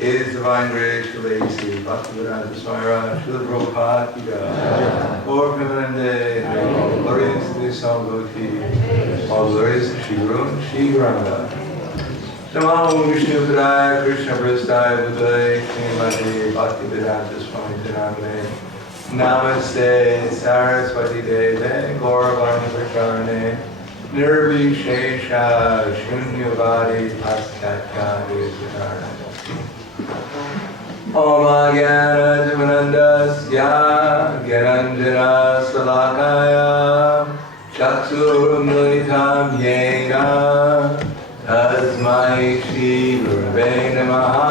His Divine Grace, Lacey, Prahladananda Swami, Srila Prabhupada, Gaur Premanande, glories to the Sangoti, all glories to Shri Guru, Shri Granda. Namo Vishnu Padaya, Krishna Prasthaya Bhutale, Srimati Bhaktivedanta Swami Janamane, Namaste Saraswati Deve, Gauravani Pracharane, Nirvishesha Shunyavadi Paskatyadi Vitarane. Om Gyana Jivanandasya Gyananjana Salakaya Chaksurumilitam Yena Tasmai Shri Gurave Namaha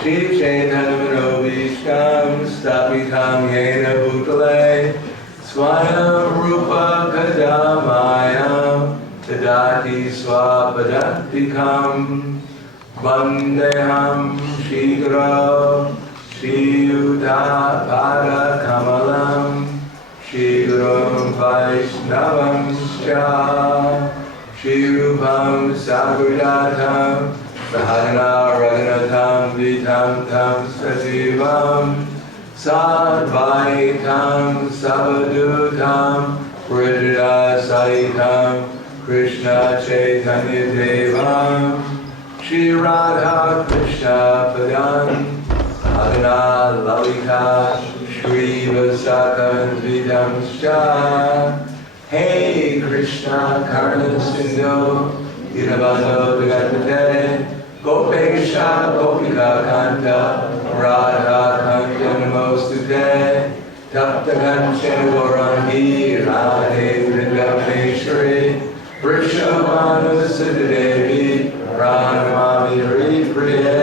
Shri Chaitanya Manobishtam Stapitam Yena Bhutale Swayam Rupa Kadamaya Tadati Swapadantikam Vandeham Shigra Shiyuta Pada Kamalam Shigrum Vaishnavam Sha Shirupam Sagudatam Sahana Raganatam Vitam Tam Sajivam Sadvaitam Savadutam Vrida Saitam Krishna Chaitanya Devam Shri Radha Krishna Padan Adana Lalita Shri Vasakan Vidam Shah Hey Krishna Karna Sindhu Dinabado Vigatate Gopesha Gopika Kanta Radha Kanta Namostute Tapta Kanchan Gorangi Radhe Vrindaveshwari Vrishabhanu Siddhadevi Pranamami Hripriye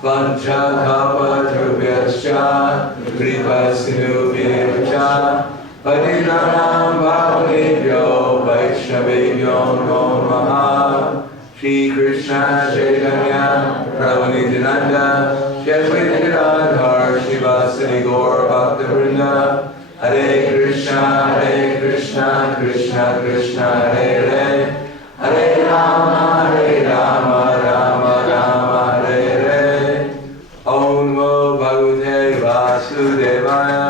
Vancha Kapa Trubhyascha Kripa Sinubhyascha Patitanam Bhavanebhyo Vaishnavebhyo Namo Namaha Shri Krishna Chaitanya Prabhu Nityananda Shri Advaita Gadadhar Srivasadi Gaur Bhaktivinoda Hare Krishna Krishna Krishna Hare Hare Hare Rama Rama Rama Hare Hare Om Namo Bhagavate Vasudevaya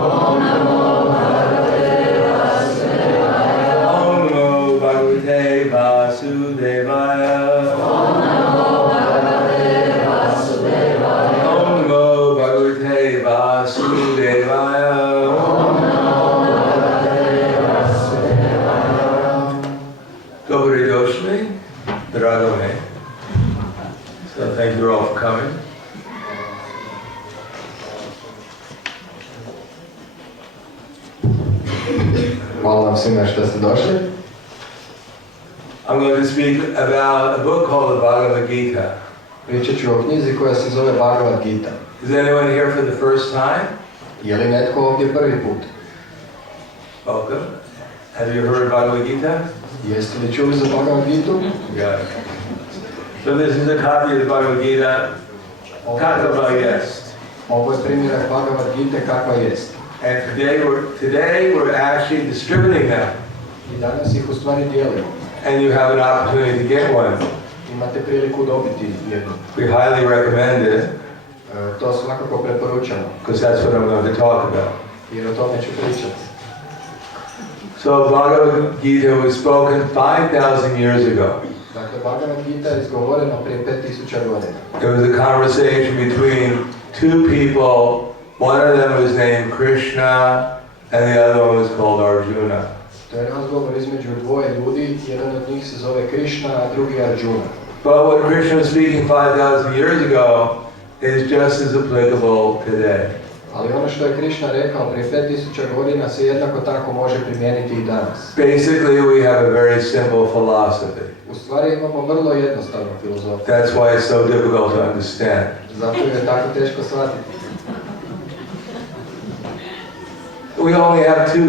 Om Namo Bhagavate Vasudevaya Om Namo Bhagavate Vasudevaya Om Namo Bhagavate Vasudevaya Om Namo Bhagavate Vasudevaya Добрый дошли, дорогие. So thank you all for coming. Hvala vam svima što ste došli. I'm going to speak about a book called the Bhagavad Gita. Pričat ću o knjizi koja se zove Bhagavad Gita. Is anyone here for the first time? Je li netko ovdje prvi put? Welcome. Have you heard Bhagavad Gita? Jeste li čuli za Bhagavad Gitu? Yeah. So this is a copy of the Bhagavad Gita. Kakava jest. Ovo je primjerak Bhagavad Gite kakva jest. And today we're actually distributing them. I danas ih u stvari dijelimo. And you have an opportunity to get one. Imate priliku dobiti jednu. We highly recommend it. To svakako preporučamo. Because that's what I'm going to talk about. Jer o tome ću pričati. So Bhagavad Gita was spoken 5,000 years ago. Dakle, Bhagavad Gita je izgovoreno prije 5000 godina. It was a conversation between two people. One of them was named Krishna and the other one was called Arjuna. To je razgovor između dvoje ljudi, jedan od njih se zove Krishna, a drugi Arjuna. But what Krishna was speaking 5,000 years ago is just as applicable today. Ali ono što je Krishna rekao prije 5000 godina se jednako tako može primijeniti i danas. Basically, we have a very simple philosophy. U stvari imamo vrlo jednostavnu filozofiju. That's why it's so difficult to understand. Zato je tako teško shvatiti. We only have two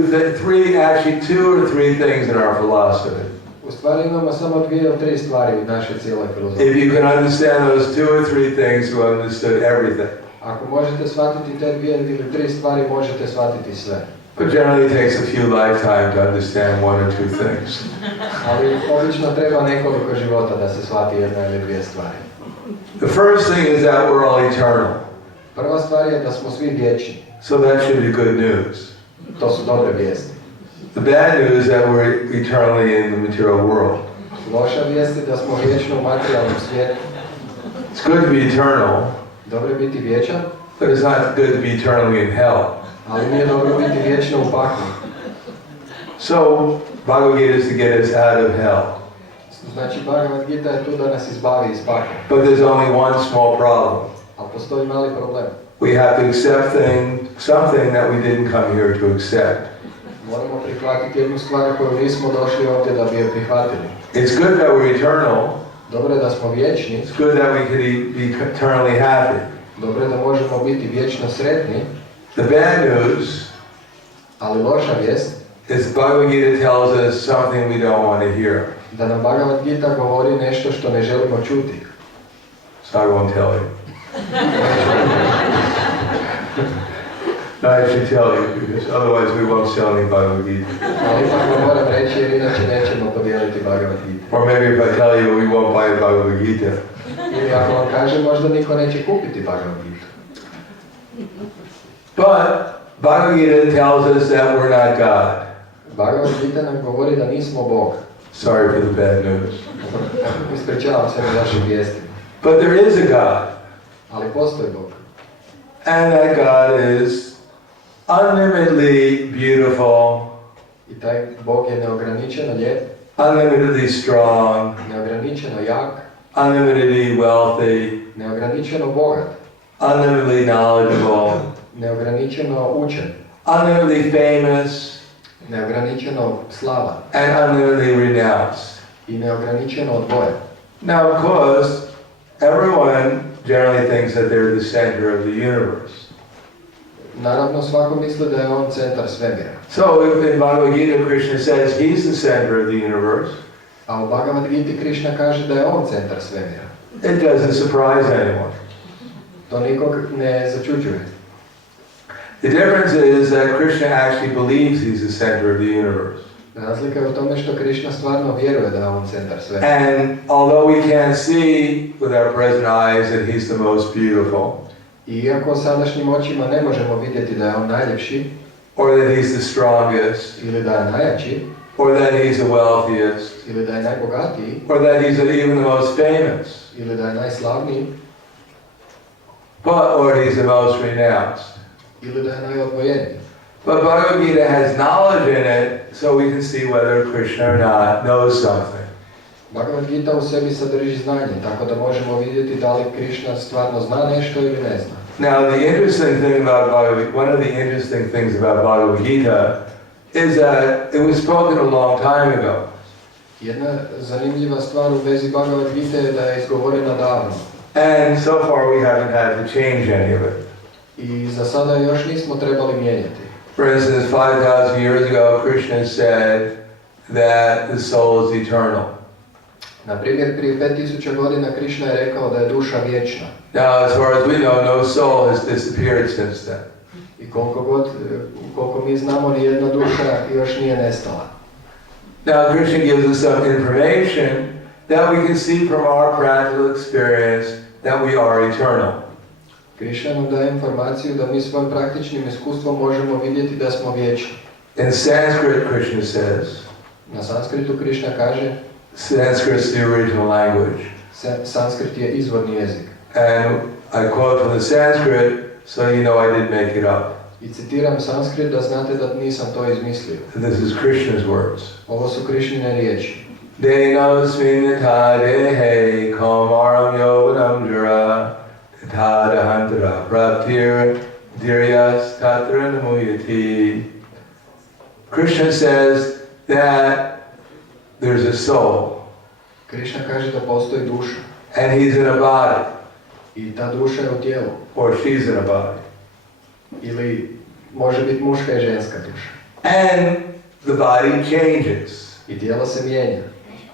or three things in our philosophy. U stvari imamo samo dvije ili tri stvari u našoj cijeloj filozofiji. If you can understand those two or three things, you understood everything. Ako možete shvatiti te dvije ili tri stvari, možete shvatiti sve. But generally it takes a few lifetimes to understand one or two things. Ali obično treba nekoliko života da se shvati jedna ili dvije stvari. The first thing is that we're all eternal. Prva stvar je da smo svi vječni. So that should be good news. To su dobre vijesti. The bad news is that we're eternally in the material world. Loša vijest je da smo vječno u materijalnom svijetu. It's good to be eternal, Dobro je biti vječan, but it's not good to be eternally in hell. ali nije dobro biti vječno u paklu. So, Bhagavad Gita is to get us out of hell. Znači, Bhagavad Gita je tu da nas izbavi iz pakla. But there's only one small problem. Ali postoji mali problem. We have to accept something that we didn't come here to accept. Moramo prihvatiti jednu stvar koju nismo došli ovdje da bi je prihvatili. It's good that we're eternal. Dobro je da smo vječni. It's good that we can be eternally happy. Dobro je da možemo biti vječno sretni. The bad news Ali loša vijest is Bhagavad Gita tells us something we don't want to hear. da nam Bhagavad Gita govori nešto što ne želimo čuti. So I won't tell you. No, I should tell you, because otherwise we won't sell any Bhagavad Gita. Ali ipak vam moram reći jer inače nećemo podijeliti Bhagavad Gita. Or maybe if I tell you, we won't buy a Bhagavad Gita. Ili ako vam kažem, možda niko neće kupiti Bhagavad Gita. But Bhagavad Gita tells us that we're not God. Bhagavad Gita nam govori da nismo Bog. Sorry for the bad news. Ispričavam se na vašim vijestima. But there is a God. Ali postoji Bog. And that God is unlimitedly beautiful, I taj Bog je neograničeno lijep, unlimitedly strong, neograničeno jak, unlimitedly wealthy, neograničeno bogat, unlimitedly knowledgeable, neograničeno učen, unlimitedly famous, neograničeno slavan and unlimitedly renounced. i neograničeno odvojen. Now, of course, everyone generally thinks that they're the center of the universe. Naravno, svako misli da je on centar svemira. So, if in Bhagavad Gita, Krishna says he's the center of the universe, A u Bhagavad Gita Krishna kaže da je on centar svemira. it doesn't surprise anyone. To nikog ne začuđuje. The difference is that Krishna actually believes he's the center of the universe. Razlika je u tome što Krishna stvarno vjeruje da je on centar svemira. And although we can't see with our present eyes that he's the most beautiful, I iako sadašnjim očima ne možemo vidjeti da je on najljepši, or that he's the strongest, ili da je najjači, or that he's the wealthiest, ili da je najbogatiji, or that he's even the most famous, ili da je najslavniji, or he's the most renounced. ili da je najodvojeniji. But Bhagavad Gita has knowledge in it, so we can see whether Krishna or not knows something. Bhagavad Gita u sebi sadrži znanje, tako da možemo vidjeti da li Krishna stvarno zna nešto ili ne zna. Now, the interesting thing about one of the interesting things about Bhagavad Gita is that it was spoken a long time ago. Jedna zanimljiva stvar u vezi Bhagavad Gita je da je izgovorena davno. And so far we haven't had to change any of it. I za sada još nismo trebali mijenjati. For instance, 5,000 years ago, Krishna said that the soul is eternal. Na primjer, prije 5000 godina Krishna je rekao da je duša vječna. Now, as far as we know, no soul has disappeared since then. I koliko mi znamo, ni jedna duša još nije nestala. Now, Krishna gives us some information that we can see from our practical experience that we are eternal. Krishna nam daje informaciju da mi svojim praktičnim iskustvom možemo vidjeti da smo vječni. In Sanskrit, Krishna says, Na sanskritu Krishna kaže, Sanskrit is the original language. Sanskrit je izvorni jezik. And I quote from the Sanskrit, so you know I didn't make it up. I citiram sanskrit da znate da nisam to izmislio. This is Krishna's words. Ovo su Krishnine riječi. Denosminita dehe komaram yovanam jara tadahantara praptir diryas tatra namuyati. Krishna says that there's a soul. Krishna kaže da postoji duša. And he's in a body. I ta duša je u tijelu. Or she's in a body. Ili može biti muška i ženska duša. And the body changes. I tijelo se mijenja.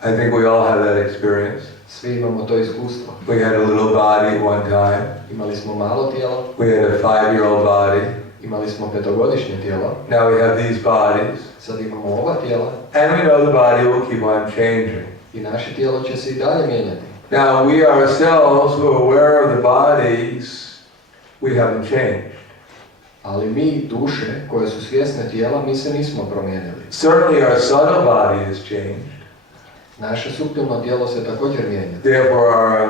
I think we all have that experience. Svi imamo to iskustvo. We had a little body at one time. Imali smo malo tijelo. We had a 5-year-old body. Imali smo 5-godišnje tijelo. Now we have these bodies. Sad imamo ova tijela. And we know the body will keep on changing. I naše tijelo će se i dalje mijenjati. Now we ourselves who are aware of the bodies, we haven't changed. Ali mi, duše, koje su svjesne tijela, mi se nismo promijenili. Certainly our subtle body has changed. Naše suptilno tijelo se također mijenja. Therefore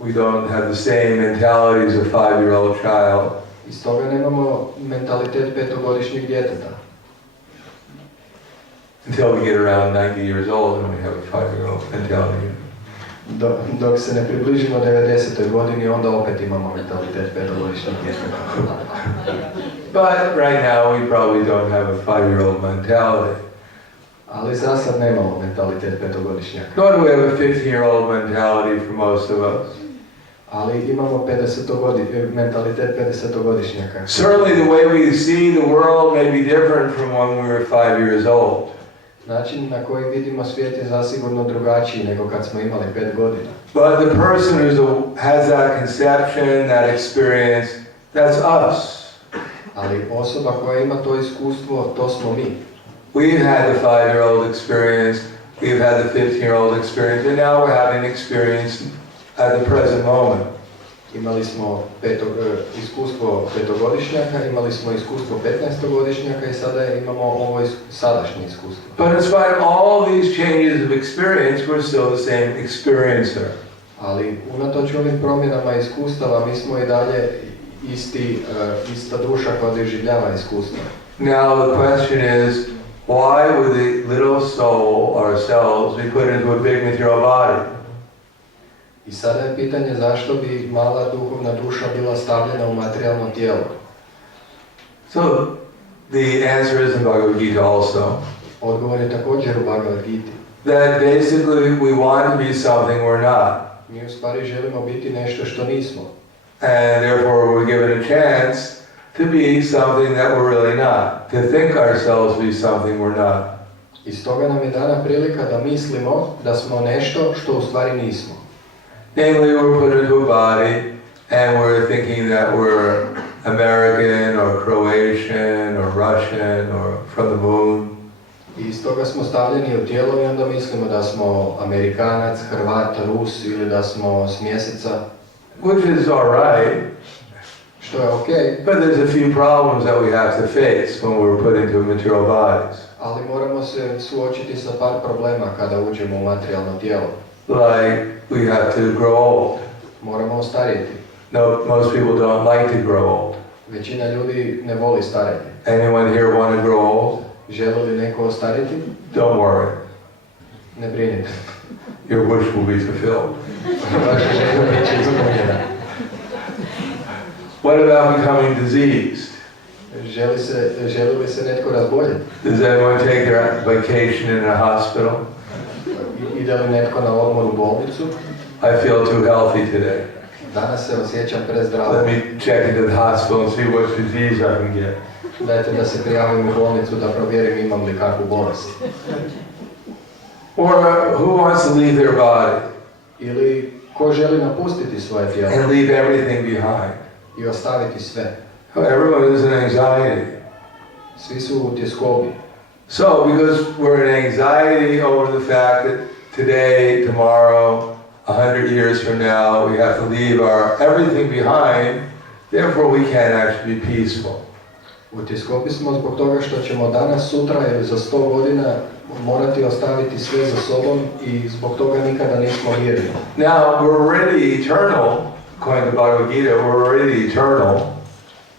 we don't have the same mentality as a 5-year-old child. I stoga nemamo mentalitet 5-godišnjeg djeteta. Until we get around 90 years old and we have a 5-year-old mentality. Dok se ne približimo 90. godini, onda opet imamo mentalitet 5-godišnjeg djeteta. But right now we probably don't have a 5-year-old mentality. Ali za sad nemamo mentalitet 5-godišnjaka. Nor do we have a 15-year-old mentality for most of us. Ali imamo mentalitet 50-godišnjaka. Certainly the way we see the world may be different from when we were 5 years old. Način na koji vidimo svijet je zasigurno drugačiji nego kad smo imali 5 godina. But the person who has that conception, that experience, that's us. Ali osoba koja ima to iskustvo, to smo mi. We've had the 5-year-old experience, we've had the 15-year-old experience, and now we're having experience at the present moment. Imali smo iskustvo 5-godišnjaka, imali smo iskustvo 15-godišnjaka i sada imamo ovo sadašnje iskustvo. But in spite of all these changes of experience, we're still the same experiencer. Ali unatoč ovim promjenama iskustava, mi smo i dalje ista duša koja doživljava iskustvo. Now the question is, why would the little soul, ourselves, be put into a big material body? I sada je pitanje zašto bi mala duhovna duša bila stavljena u materijalno tijelo. So the answer is in Bhagavad Gita also. Odgovor je također u Bhagavad Giti. That basically we want to be something we're not. Mi u stvari želimo biti nešto što nismo. And therefore we're given a chance to be something that we're really not. To think ourselves be something we're not. I stoga nam je dana prilika da mislimo da smo nešto što u stvari nismo. Namely, we're put into a body and we're thinking that we're American or Croatian or Russian or from the moon. I stoga smo stavljeni u tijelo i onda mislimo da smo Amerikanac, Hrvat, Rus ili da smo s mjeseca. Which is all right. Što je okej. But there's a few problems that we have to face when we're put into material bodies. Ali moramo se suočiti sa par problema kada uđemo u materijalno tijelo. Like we have to grow old. Moramo ostarijeti. No, most people don't like to grow old. Većina ljudi ne voli starenje. Anyone here want to grow old? Želi li neko ostariti? Don't worry. Ne brinite. Your wish will be fulfilled. Vaša želja bit će ispunjena. What about becoming diseased? Želi li se netko razboljeti? Does anyone take their vacation in a hospital? Ide li netko na odmor u bolnicu? I feel too healthy today. Danas se osjećam prezdravo. Let me check into the hospital and see what disease I can get. Dajte da se prijavim u bolnicu da provjerim imam li kakvu bolest. Or who wants to leave their body Ili ko želi napustiti svoje tijelo and leave everything behind? i ostaviti sve. Everyone is in anxiety. Svi su u tjeskobi. So, because we're in anxiety over the fact that today, tomorrow, 100 years from now, we have to leave our everything behind, therefore we can't actually be peaceful. U tjeskobi smo zbog toga što ćemo danas, sutra ili za 100 godina morati ostaviti sve za sobom i zbog toga nikada nismo mirni. Now, we're already eternal, according to Bhagavad Gita, we're already eternal.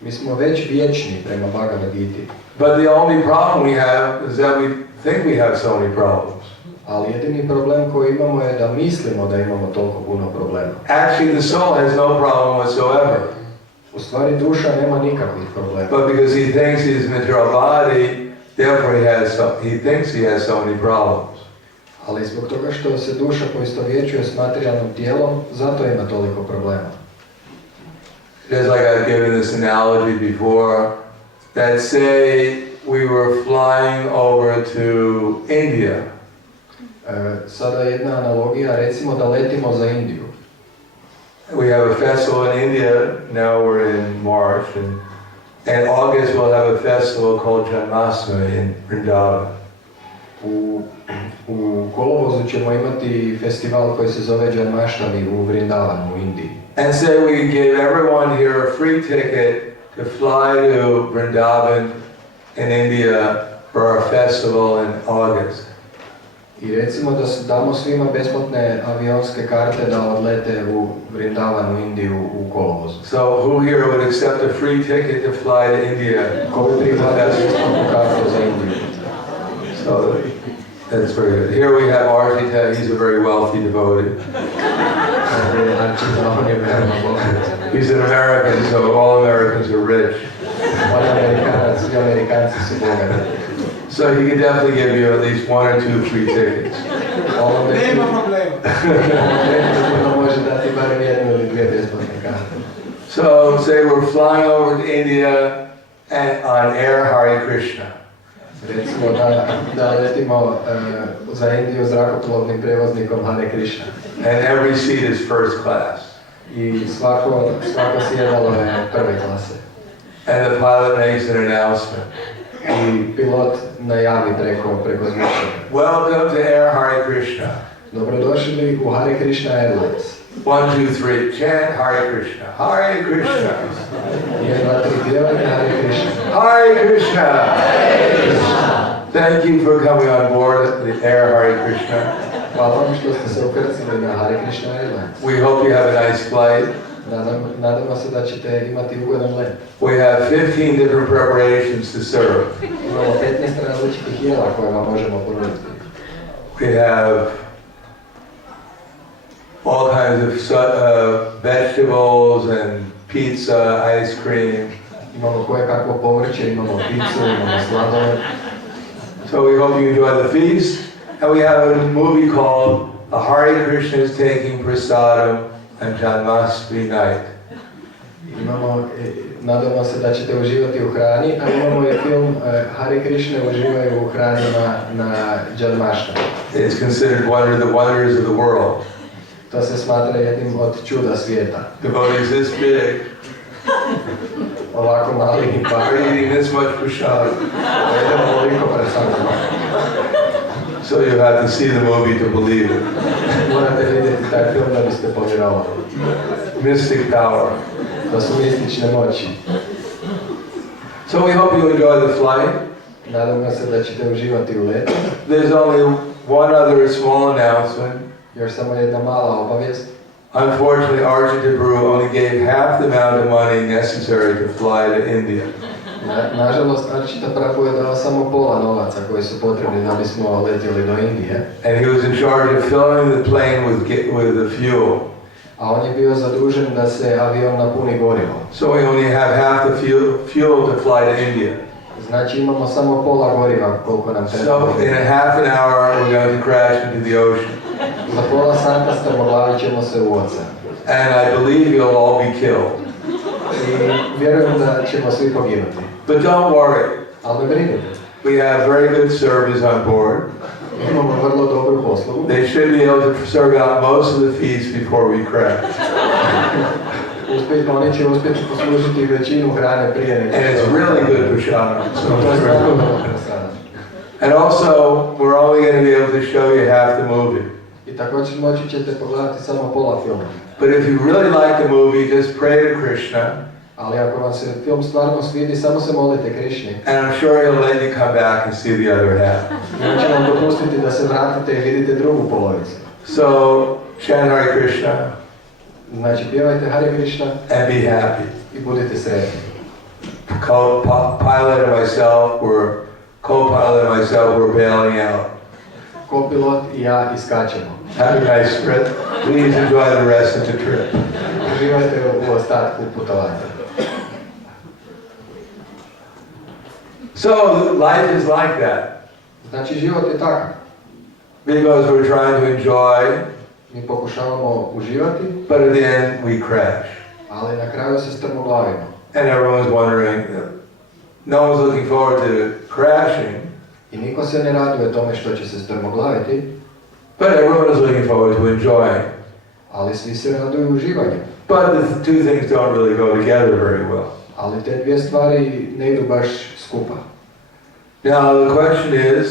Mi smo već vječni prema Bhagavad Giti. But the only problem we have is that we think we have so many problems. Ali jedini problem koji imamo je da mislimo da imamo toliko puno problema. Actually, the soul has no problem whatsoever. U stvari duša nema nikakvih problema. But because he thinks he's a material body, therefore he thinks he has so many problems. Ali zbog toga što se duša poistovjećuje s materijalnim tijelom, zato ima toliko problema. Just like I've given this analogy before, that say we were flying over to India. Sada jedna analogija, recimo da letimo za Indiju. We have a festival in India, now we're in March, and in August we'll have a festival called Janmashtami in Vrindavan. U kolovozu ćemo imati festival koji se zove Janmashtami u Vrindavanu u Indiji. And say we gave everyone here a free ticket to fly to Vrindavan in India for our festival in August. I recimo da damo svima besplatne avionske karte da odlete u Vrindavan u Indiju u kolovozu. So who here would accept a free ticket to fly to India? Ko bi prihvatio besplatnu kartu za Indiju? So that's very good. Here we have Arjita. He's a very wealthy devotee. He's an American, so all Americans are rich. So he could definitely give you at least 1 or 2 free tickets. So say we're flying over to India and on Air Hare Krishna. Recimo da letimo za Indiju zrakoplovnim prevoznikom Hare Krishna. And every seat is first class. I svako sjedalo je prve klase. And the pilot makes an announcement. I pilot najavi preko zvučnika. Welcome to Air Hare Krishna. Dobrodošli u Hare Krishna Airlines. 1, 2, 3, chant Hare Krishna. Hare Krishna. 1, 2, 3, pjevanje Hare Krishna. Hare Krishna. Thank you for coming on board the Air Hare Krishna. Hvala vam što ste se ukrcali na Hare Krishna Airlines. We hope you have a nice flight. Nadamo se da ćete imati ugodan let. We have 15 different preparations to serve. Imamo 15 različitih jela koje vam možemo ponuditi. We have all kinds of vegetables and pizza, ice cream. Imamo koje kakvo povrće, imamo picu, imamo sladoled. So we hope you enjoy the feast. And we have a movie called A Hare Krishna is Taking Prasadam on Janmashtami night. Nadamo se da ćete uživati u hrani, a imamo i film Hare Krishna uživaju u hrani na Janmashtami. It's considered one of the wonders of the world. To se smatra jednim od čuda svijeta. Devotees this big. Ovako mali i Are eating this much prasad. jedemo ovoliko prasada. So you have to see the movie to believe it. Morate vidjeti taj film da biste povjerovali. Mystic power. To su mistične moći. So we hope you enjoy the flight. Nadamo se da ćete uživati u letu. There's only one other small announcement. Još samo jedna mala obavijest. Unfortunately, Arjita Guru only gave half the amount of money necessary to fly to India. Nažalost, Arjita Prabhu je dao samo pola novaca koji su potrebni da bismo letjeli do Indije. And he was in charge of filling the plane with the fuel. A on je bio zadužen da se avion napuni gorivo. So we only have half the fuel to fly to India. Znači imamo samo pola goriva koliko nam treba. So in a half an hour we're going to crash into the ocean. Za pola sata strmoglavit ćemo se u ocean. And I believe you'll all be killed. I vjerujem da ćemo svi poginuti. But don't worry. Ali ne brinite. We have very good service on board. Imamo vrlo dobru poslugu. They should be able to serve out most of the feast before we crash. Oni će uspjeti poslužiti većinu hrane prije nego. And it's really good prasad. To je stvarno dobro prasada. And also, we're only going to be able to show you half the movie. I također moći ćete pogledati samo pola filma. But if you really like the movie, just pray to Krishna. Ali ako vam se film stvarno svidi, samo se molite Krišni. And I'm sure he'll let you come back and see the other half. I on će vam dopustiti da se vratite i vidite drugu polovicu. So, chant Hare Krishna. Znači, pjevajte Hare Krishna and be happy. I budite sretni. Co-pilot and myself were bailing out. Kopilot I ja iskačemo. Have a nice trip. Please enjoy the rest of the trip. Uživajte u ostatku putovanja. So life is like that. Znači, život je takav. Because we're trying to enjoy, mi pokušavamo uživati, but at the end we crash. Ali na kraju se strmoglavimo. And everyone's wondering, no one's looking forward to crashing. I niko se ne raduje tome što će se strmoglaviti. But everyone is looking forward to enjoying. Ali svi se raduju uživanju. But the two things don't really go together very well. Ali te dvije stvari ne idu baš skupa. Now the question is,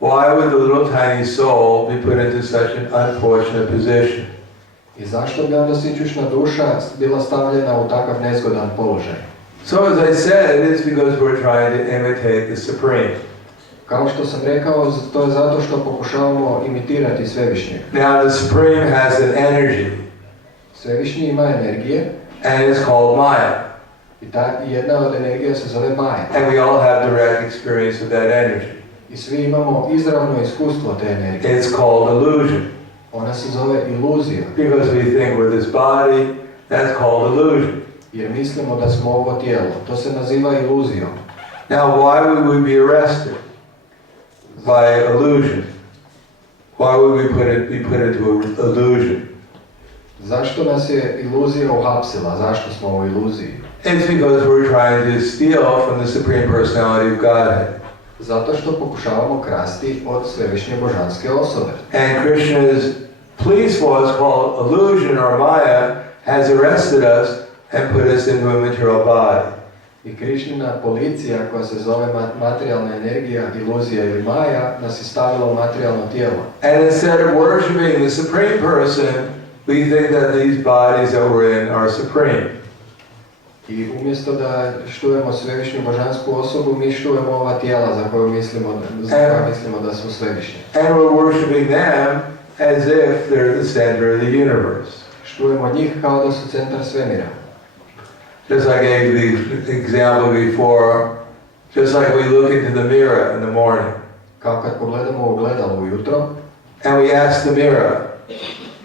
Why would the little tiny soul be put into such an unfortunate position? I zašto bi onda sićušna duša bila stavljena u takav nezgodan položaj? So as I said, it is because we're trying to imitate the Supreme. Kao što sam rekao, to je zato što pokušavamo imitirati Svevišnjeg. Now the Supreme has an energy, Svevišnji ima energije and it's called Maya. i jedna od energija se zove Maja. And we all have direct experience of that energy. I svi imamo izravno iskustvo te energije. It's called illusion. Ona se zove iluzija. Because we think we're this body, that's called illusion. Jer mislimo da smo ovo tijelo. To se naziva iluzijom. Now why would we be arrested? By illusion. Why would we be put into illusion? Zašto nas je iluzija uhapsila? Zašto smo u iluziji? It's because we're trying to steal from the Supreme Personality of Godhead. Zato što pokušavamo krasti od Svevišnje božanske osobe. And Krishna's police force called illusion or Maya has arrested us and put us into a material body. I Krišnina policija koja se zove materijalna energija, iluzija ili Maja nas je stavila u materijalno tijelo. And instead of worshiping the Supreme Person, we think that these bodies that we're in are supreme. I umjesto da štujemo Svevišnju božansku osobu, mi štujemo ova tijela za koje mislimo da su svevišnje. And we're worshiping them as if they're the center of the universe. Štujemo njih kao da su centar svemira. Just like I gave the example before, just like we look into the mirror in the morning. Kao kad pogledamo u ogledalo ujutro And we ask the mirror,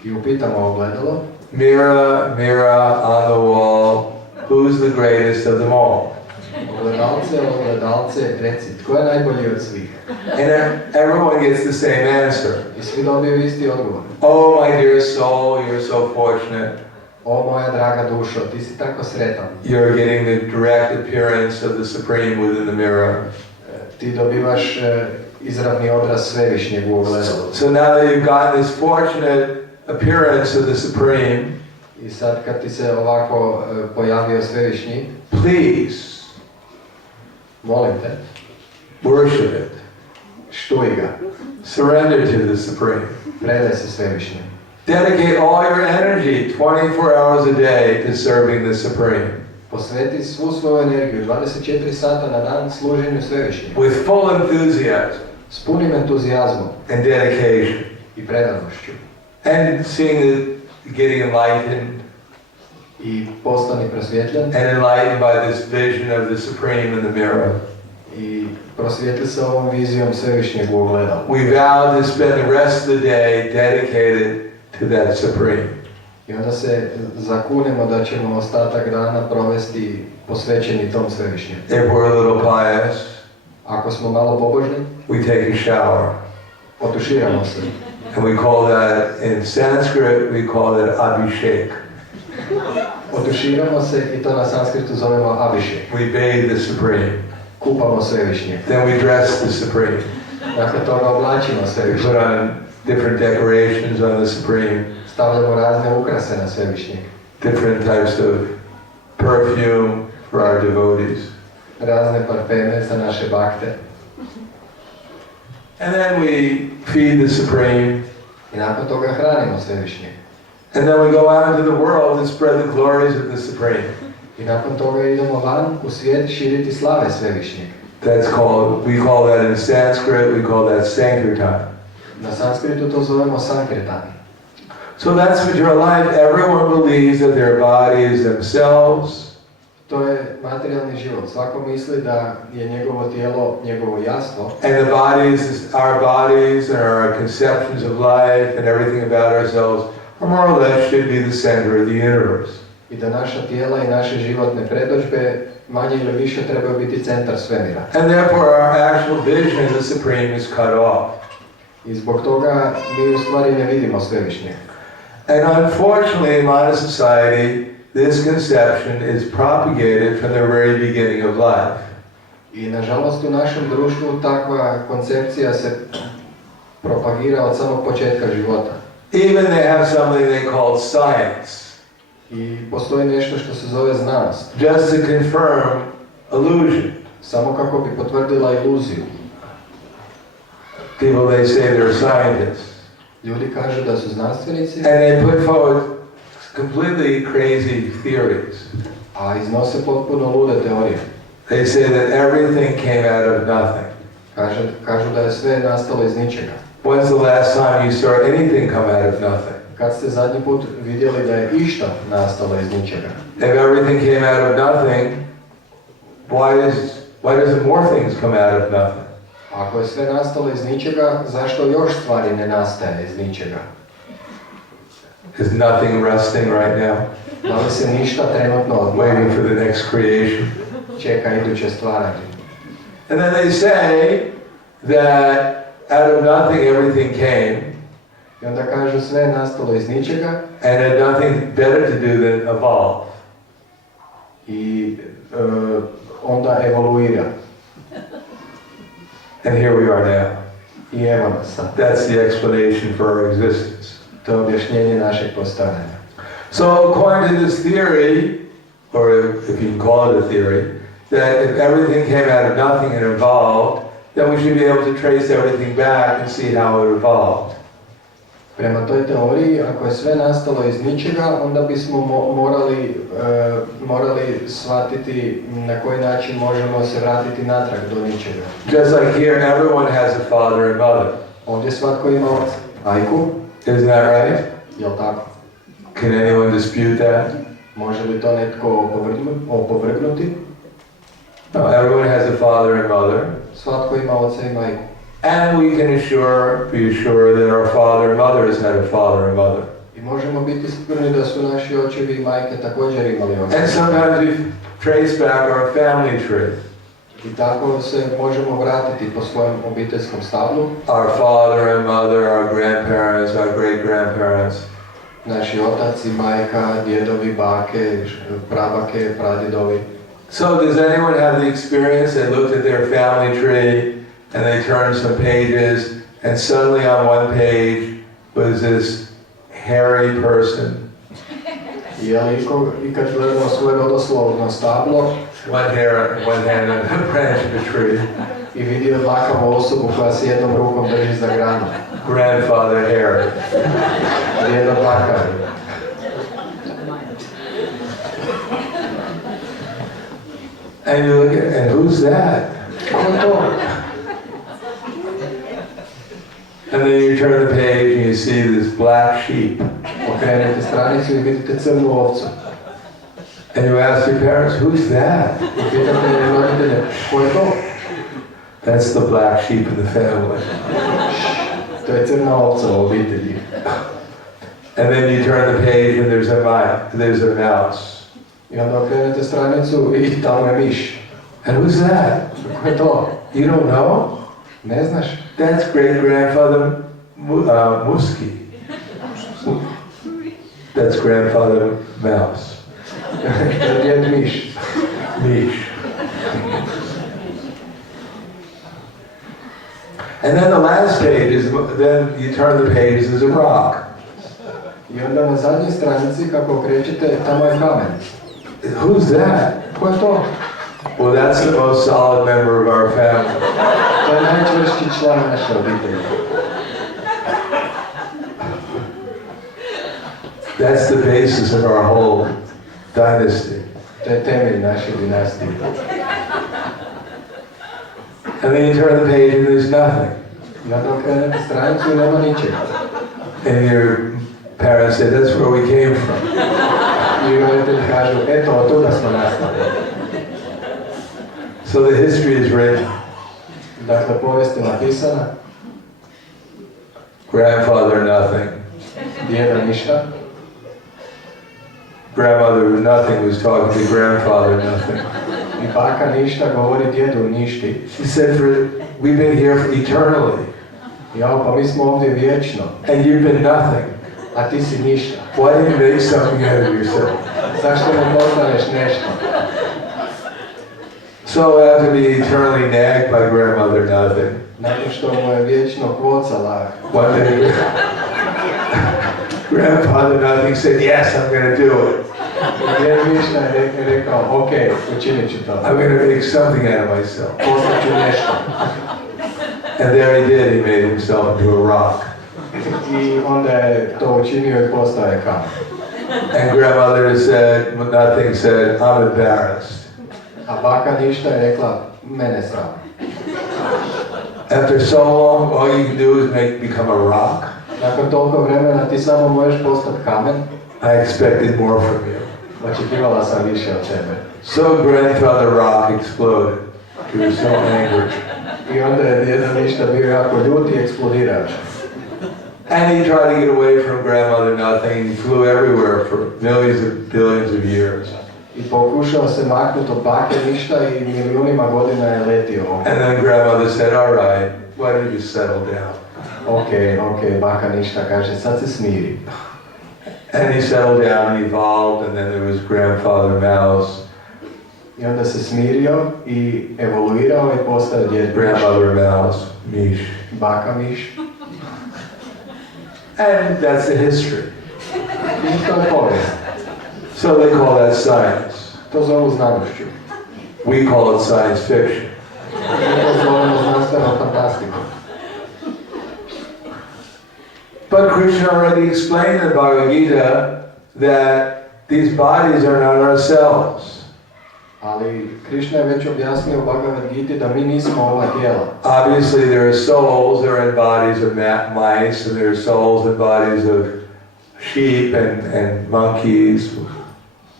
i upitamo ogledalo, mirror, mirror on the wall, who's the greatest of them all? ogledalce, reci, tko je najbolji od svih? And everyone gets the same answer. I svi dobiju isti odgovor. Oh, my dear soul, you're so fortunate. O moja draga dušo, ti si tako sretan. You're getting the direct appearance of the Supreme within the mirror. Ti dobivaš izravni odraz Svevišnjeg u ogledalu. So now that you've gotten this fortunate appearance of the Supreme, I sad kad ti se ovako pojavio Svevišnji, please molim te, worship it. štuj ga, Surrender to the Supreme. predaj se Svevišnjem. Dedicate all your energy 24 hours a day to serving the Supreme. Posveti svu svoju energiju 24 sata na dan služenju Svevišnjem. With full enthusiasm S punim entuzijazmom and dedication. i predanošću. And seeing getting enlightened I postani prosvjetljen and enlightened by this vision of the Supreme in the mirror. i prosvjetli se ovom vizijom Svevišnjeg u ogledalu. We vow to spend the rest of the day dedicated to that Supreme. I onda se zakunemo da ćemo ostatak dana provesti posvećeni tom Svevišnjem. If we're a little pious, Ako smo malo pobožni, we take a shower. otuširamo se. And we call that, in Sanskrit, we call that abhishek. Otuširamo se i to na sanskritu zovemo abhishek. We bathe the Supreme. Kupamo Svevišnjeg. Then we dress the Supreme. Nakon toga oblačimo We Svevišnjeg. put on different decorations on the Supreme, Stavljamo razne ukrase na Svevišnjeg. different types of perfume for our devotees. Razne parfeme za naše bakte. And then we feed the Supreme. I nakon toga hranimo Svevišnjeg. And then we go out into the world and spread the glories of the Supreme. I nakon toga idemo van u svijet širiti slave Svevišnjeg. We call that in Sanskrit, we call that Sankirtan. Na sanskritu to zovemo sankirtani. So that's material life. Everyone believes that their body is themselves. To je materijalni život. Svako misli da je njegovo tijelo njegovo jastvo. And the bodies, our bodies and our conceptions of life and everything about ourselves are more or less should be the center of the universe. I da naša tijela i naše životne predodžbe manje ili više trebaju biti centar svemira. And therefore our actual vision of the Supreme is cut off. I zbog toga mi u stvari ne vidimo Svevišnjeg. And unfortunately in modern society, this conception is propagated from the very beginning of life. I nažalost u našem društvu takva koncepcija se propagira od samog početka života. Even they have something they call science. I postoji nešto što se zove znanost. Just to confirm illusion. Samo kako bi potvrdila iluziju. People, they say they're scientists. Ljudi kažu da su znanstvenici, And they put forward completely crazy theories. a iznose potpuno lude teorije. They say that everything came out of nothing. Kažu da je sve nastalo iz ničega. When's the last time you saw anything come out of nothing? Kad ste zadnji put vidjeli da je išta nastalo iz ničega? If everything came out of nothing, why doesn't more things come out of nothing? Ako je sve nastalo iz ničega, zašto još stvari ne nastaje iz ničega? Is nothing resting right now? Da li se ništa trenutno odmara? Waiting for the next creation. Čeka iduće stvaranje. And then they say that out of nothing everything came. I onda kažu sve je nastalo iz ničega. And had nothing better to do than evolve. I onda evoluira. And here we are now. I evo nas sad. That's the explanation for our existence. To je objašnjenje našeg postojanja. So according to this theory, or if you can call it a theory, that if everything came out of nothing and evolved, then we should be able to trace everything back and see how it evolved. Prema toj teoriji, ako je sve nastalo iz ničega, onda bismo morali shvatiti na koji način možemo se vratiti natrag do ničega. Just like here, everyone has a father and mother. Ovdje svatko ima oca, majku, Isn't that right? jel tako? Can anyone dispute that? Može li to netko opovrgnuti? No, everyone has a father and mother. Svatko ima oca i majku. And we can be sure that our father and mother has had a father and mother. I možemo biti sigurni da su naši očevi i majke također imali oca. And sometimes we trace back our family tree. I tako se možemo vratiti po svojem obiteljskom stablu. Our father and mother, our grandparents, our great-grandparents. Naši otac i majka, djedovi, bake, prabake, pradjedovi. So does anyone have the experience they looked at their family tree and they turned some pages and suddenly on one page was this hairy person? Je li ikad gledamo svoje rodoslovno stablo One hair, one hand on the branch of a tree. i vidio dlakavu osobu koja se jednom rukom drži za granu? Grandfather hair. Djedo dlakav. And you look at, and who's that? Ko je to? And then you turn the page and you see this black sheep. Okrenete stranicu i vidite crnu ovcu. And you ask your parents, who's that? I pitate roditelje, ko je to? That's the black sheep in the family. To je crna ovca u obitelji. And then you turn the page and there's a mouse. I onda okrenete stranicu i tamo je miš. And who's that? Ko je to? You don't know? Ne znaš? That's great-grandfather Muski. That's grandfather mouse. To je djed miš. Mish. And then the last page is, then you turn the page, there's a rock. I onda na zadnjoj stranici kako okrećete, tamo je kamen. Who's that? Ko je to? Well, that's the most solid member of our family. To je najčvršći član naše obitelji. That's the basis of our whole dynasty. To je temelj naše dinastije. And then you turn the page and there's nothing. I onda okrenete stranicu i nema ničega. And your parents say, that's where we came from. I roditelji kažu, eto, od tuda smo nastali. So the history is written. Dakle, povijest je napisana. Grandfather nothing. Djeda ništa. Grandmother nothing was talking to grandfather nothing. I baka ništa govori djedu ništi. She said, we've been here eternally. Jao, pa mi smo ovdje vječno. And you've been nothing. A ti si ništa. Why didn't you make something out of yourself? Zašto ne postaneš nešto? So I have to be eternally nagged by grandmother nothing. Nakon što mu je vječno kvocala. One day, grandfather nothing said, yes, I'm going to do it. Djed ništa je rekao, ok, učinit ću to. I'm going to make something out of myself. Postaću nešto. And there he did, he made himself into a rock. I onda je to učinio I postao je kamen. And grandmother said, nothing, said, I'm embarrassed. A baka ništa je rekla, mene sram. After so long, all you can do is become a rock. Nakon toliko vremena ti samo možeš postati kamen. I expected more from you. Očekivala sam više od tebe. So grandfather rock exploded. He was so angry. I onda je djeda ništa bio jako ljut I eksplodirao. And he tried to get away from grandmother nothing. He flew everywhere for millions of billions of years. I pokušao se maknuti od bake ništa I milijunima godina je letio. And then grandmother said, all right, why don't you just settle down? Ok, baka ništa kaže, sad se smiri. And he settled down and evolved, and then there was grandfather mouse. I onda se smirio I evoluirao I postao djed Grandmother mouse, miš. baka miš. And that's the history. I to je povijest. So they call that science. To zovu znanošću. We call it science fiction. Mi to zovemo znanstvenom fantastikom. But Krishna already explained in the Bhagavad Gita that these bodies are not ourselves. Ali Krishna je već objasnio u Bhagavad Giti da mi nismo ova tijela. Obviously there are souls that are in bodies of mice, and there are souls in bodies of sheep and monkeys.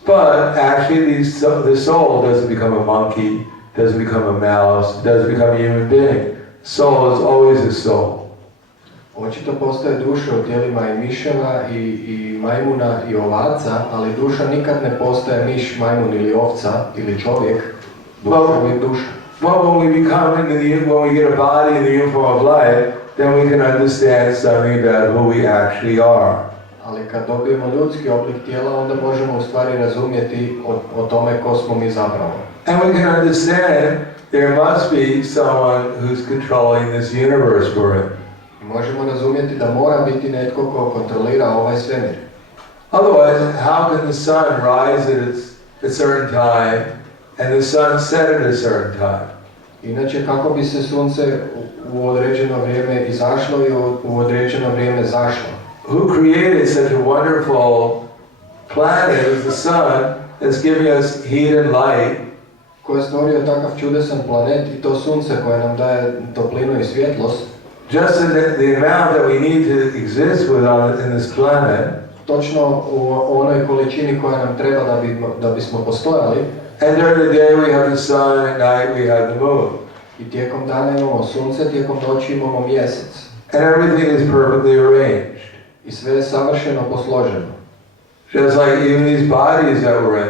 But actually the soul doesn't become a monkey, doesn't become a mouse, doesn't become a human being. Soul is always a soul. Očito postoje duše u tijelima I miševa I majmuna I ovaca, ali duša nikad ne postaje miš, majmun ili ovca ili čovjek. Duša je uvijek duša. Well, when we get a body in the uniform of life, then we can understand something about who we actually are. Ali kad dobijemo ljudski oblik tijela, onda možemo u stvari razumjeti o tome ko smo mi zapravo. And we can understand there must be someone who's controlling this universe we're in. Možemo razumjeti da mora biti netko ko kontrolira ovaj svemir. Otherwise, how can the sun rise at a certain time and the sun set at a certain time? Inače, kako bi se sunce u određeno vrijeme izašlo I u određeno vrijeme zašlo? Who created such a wonderful planet as the sun that's giving us heat and light? Ko je stvorio takav čudesan planet I to sunce koje nam daje toplinu I svjetlost? Just the amount that we need to exist in this planet. Točno u onoj količini koja nam treba da bismo postojali. And during the day we have the sun, at night we have the moon. I tijekom dana imamo sunce, tijekom noći imamo mjesec. And everything is perfectly arranged. I sve je savršeno posloženo. Just like even these bodies that we're in.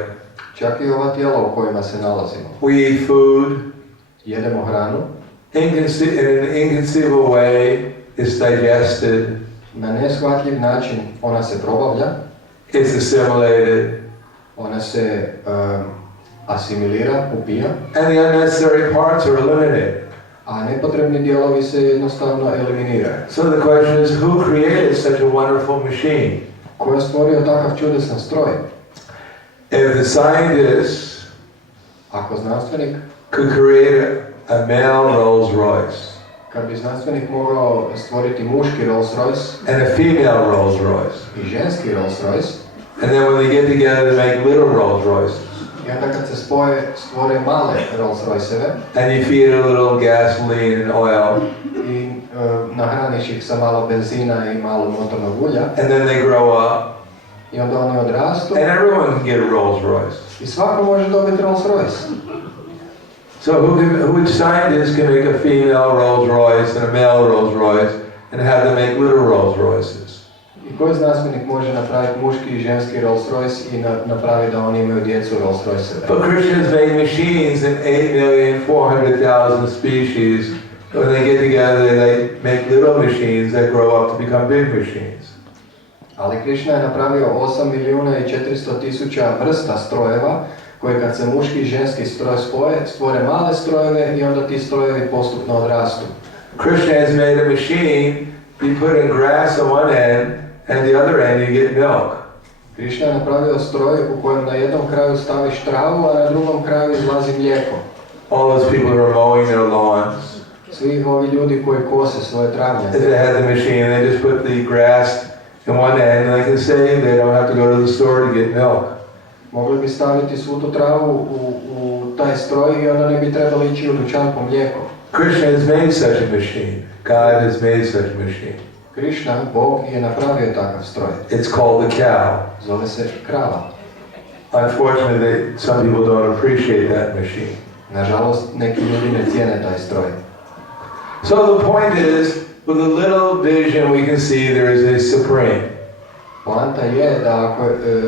Čak I ova tijela u kojima se nalazimo. We eat food. Jedemo hranu. In an inconceivable way, it's digested. Na neshvatljiv način ona se probavlja. It's assimilated. Ona se asimilira, upija. And the unnecessary parts are eliminated. A nepotrebni dijelovi se jednostavno eliminiraju. So the question is, who created such a wonderful machine? Ko je stvorio takav čudesan stroj? If the scientist Ako znanstvenik could create a male Rolls Royce kad bi znanstvenik mogao stvoriti muški Rolls Royce and a female Rolls Royce, I ženski Rolls Royce, and then when they get together they make little Rolls Royces, I onda kad se stvore male Rolls Royceve and you feed it a little gasoline and oil, I nahraniš ih sa malo benzina I malo motornog ulja, and then they grow up, I onda oni odrastu and everyone can get a Rolls Royce. I svako može dobiti Rolls Royce. So which scientist can make a female Rolls Royce and a male Rolls Royce and have them make little Rolls Royces? I koji znanstvenik može napraviti muški I ženski Rolls Royce I napraviti da oni imaju djecu Rolls Royceve? But Christians made machines in 8,400,000 species. When they get together, they make little machines that grow up to become big machines. Ali Krishna je napravio 8.400.000 vrsta strojeva koje kad se muški I ženski stroj spoje, stvore male strojeve I onda ti strojevi postupno odrastu. Krishna has made a machine, you put in grass on one end, and the other end you get milk. Krishna je napravio stroj u kojem na jednom kraju staviš travu, a na drugom kraju izlazi mlijeko. All those people who are mowing their lawns, Svi ovi ljudi koji kose svoje if travnjake, they had the machine, they just put the grass in one end and they can save, they don't have to go to the store to get milk. mogli bi staviti svu tu travu u taj stroj i onda ne bi trebali ići u dućan po mlijeko. Krishna has made such a machine. God has made such a machine. Krišna, Bog, je napravio takav stroj. It's called the cow. Zove se krava. Unfortunately, some people don't appreciate that machine. Nažalost, neki ljudi ne cijene taj stroj. So the point is, with a little vision we can see there is a supreme. Poanta je da ako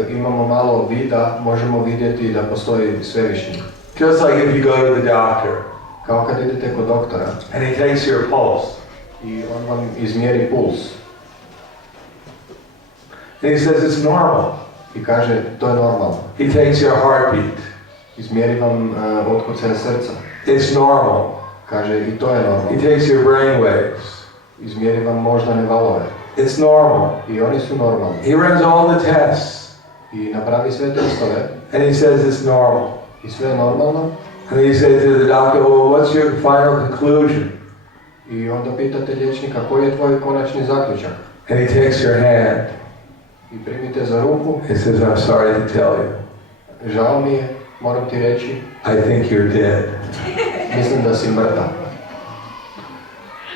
imamo malo vida, možemo vidjeti da postoji svevišnji. Just like if you go to the doctor Kao kad idete kod doktora and he takes your pulse. i on vam izmjeri puls And he says it's normal. i kaže to je normalno. He takes your heartbeat. Izmjeri vam otkucaje srca. It's normal. Kaže i to je He normalno. takes your brain waves. Izmjeri vam moždane valove. It's normal. I oni su normalni. He runs all the tests. I napravi sve testove And he says it's normal. i sve je normalno. And he says to the doctor, well, what's your final conclusion? I onda pitate liječnika koji je tvoj konačni zaključak. And he takes your hand. I primite za ruku. He says, I'm sorry to tell you. Žao mi je, moram ti reći, I think you're dead. mislim da si mrtav.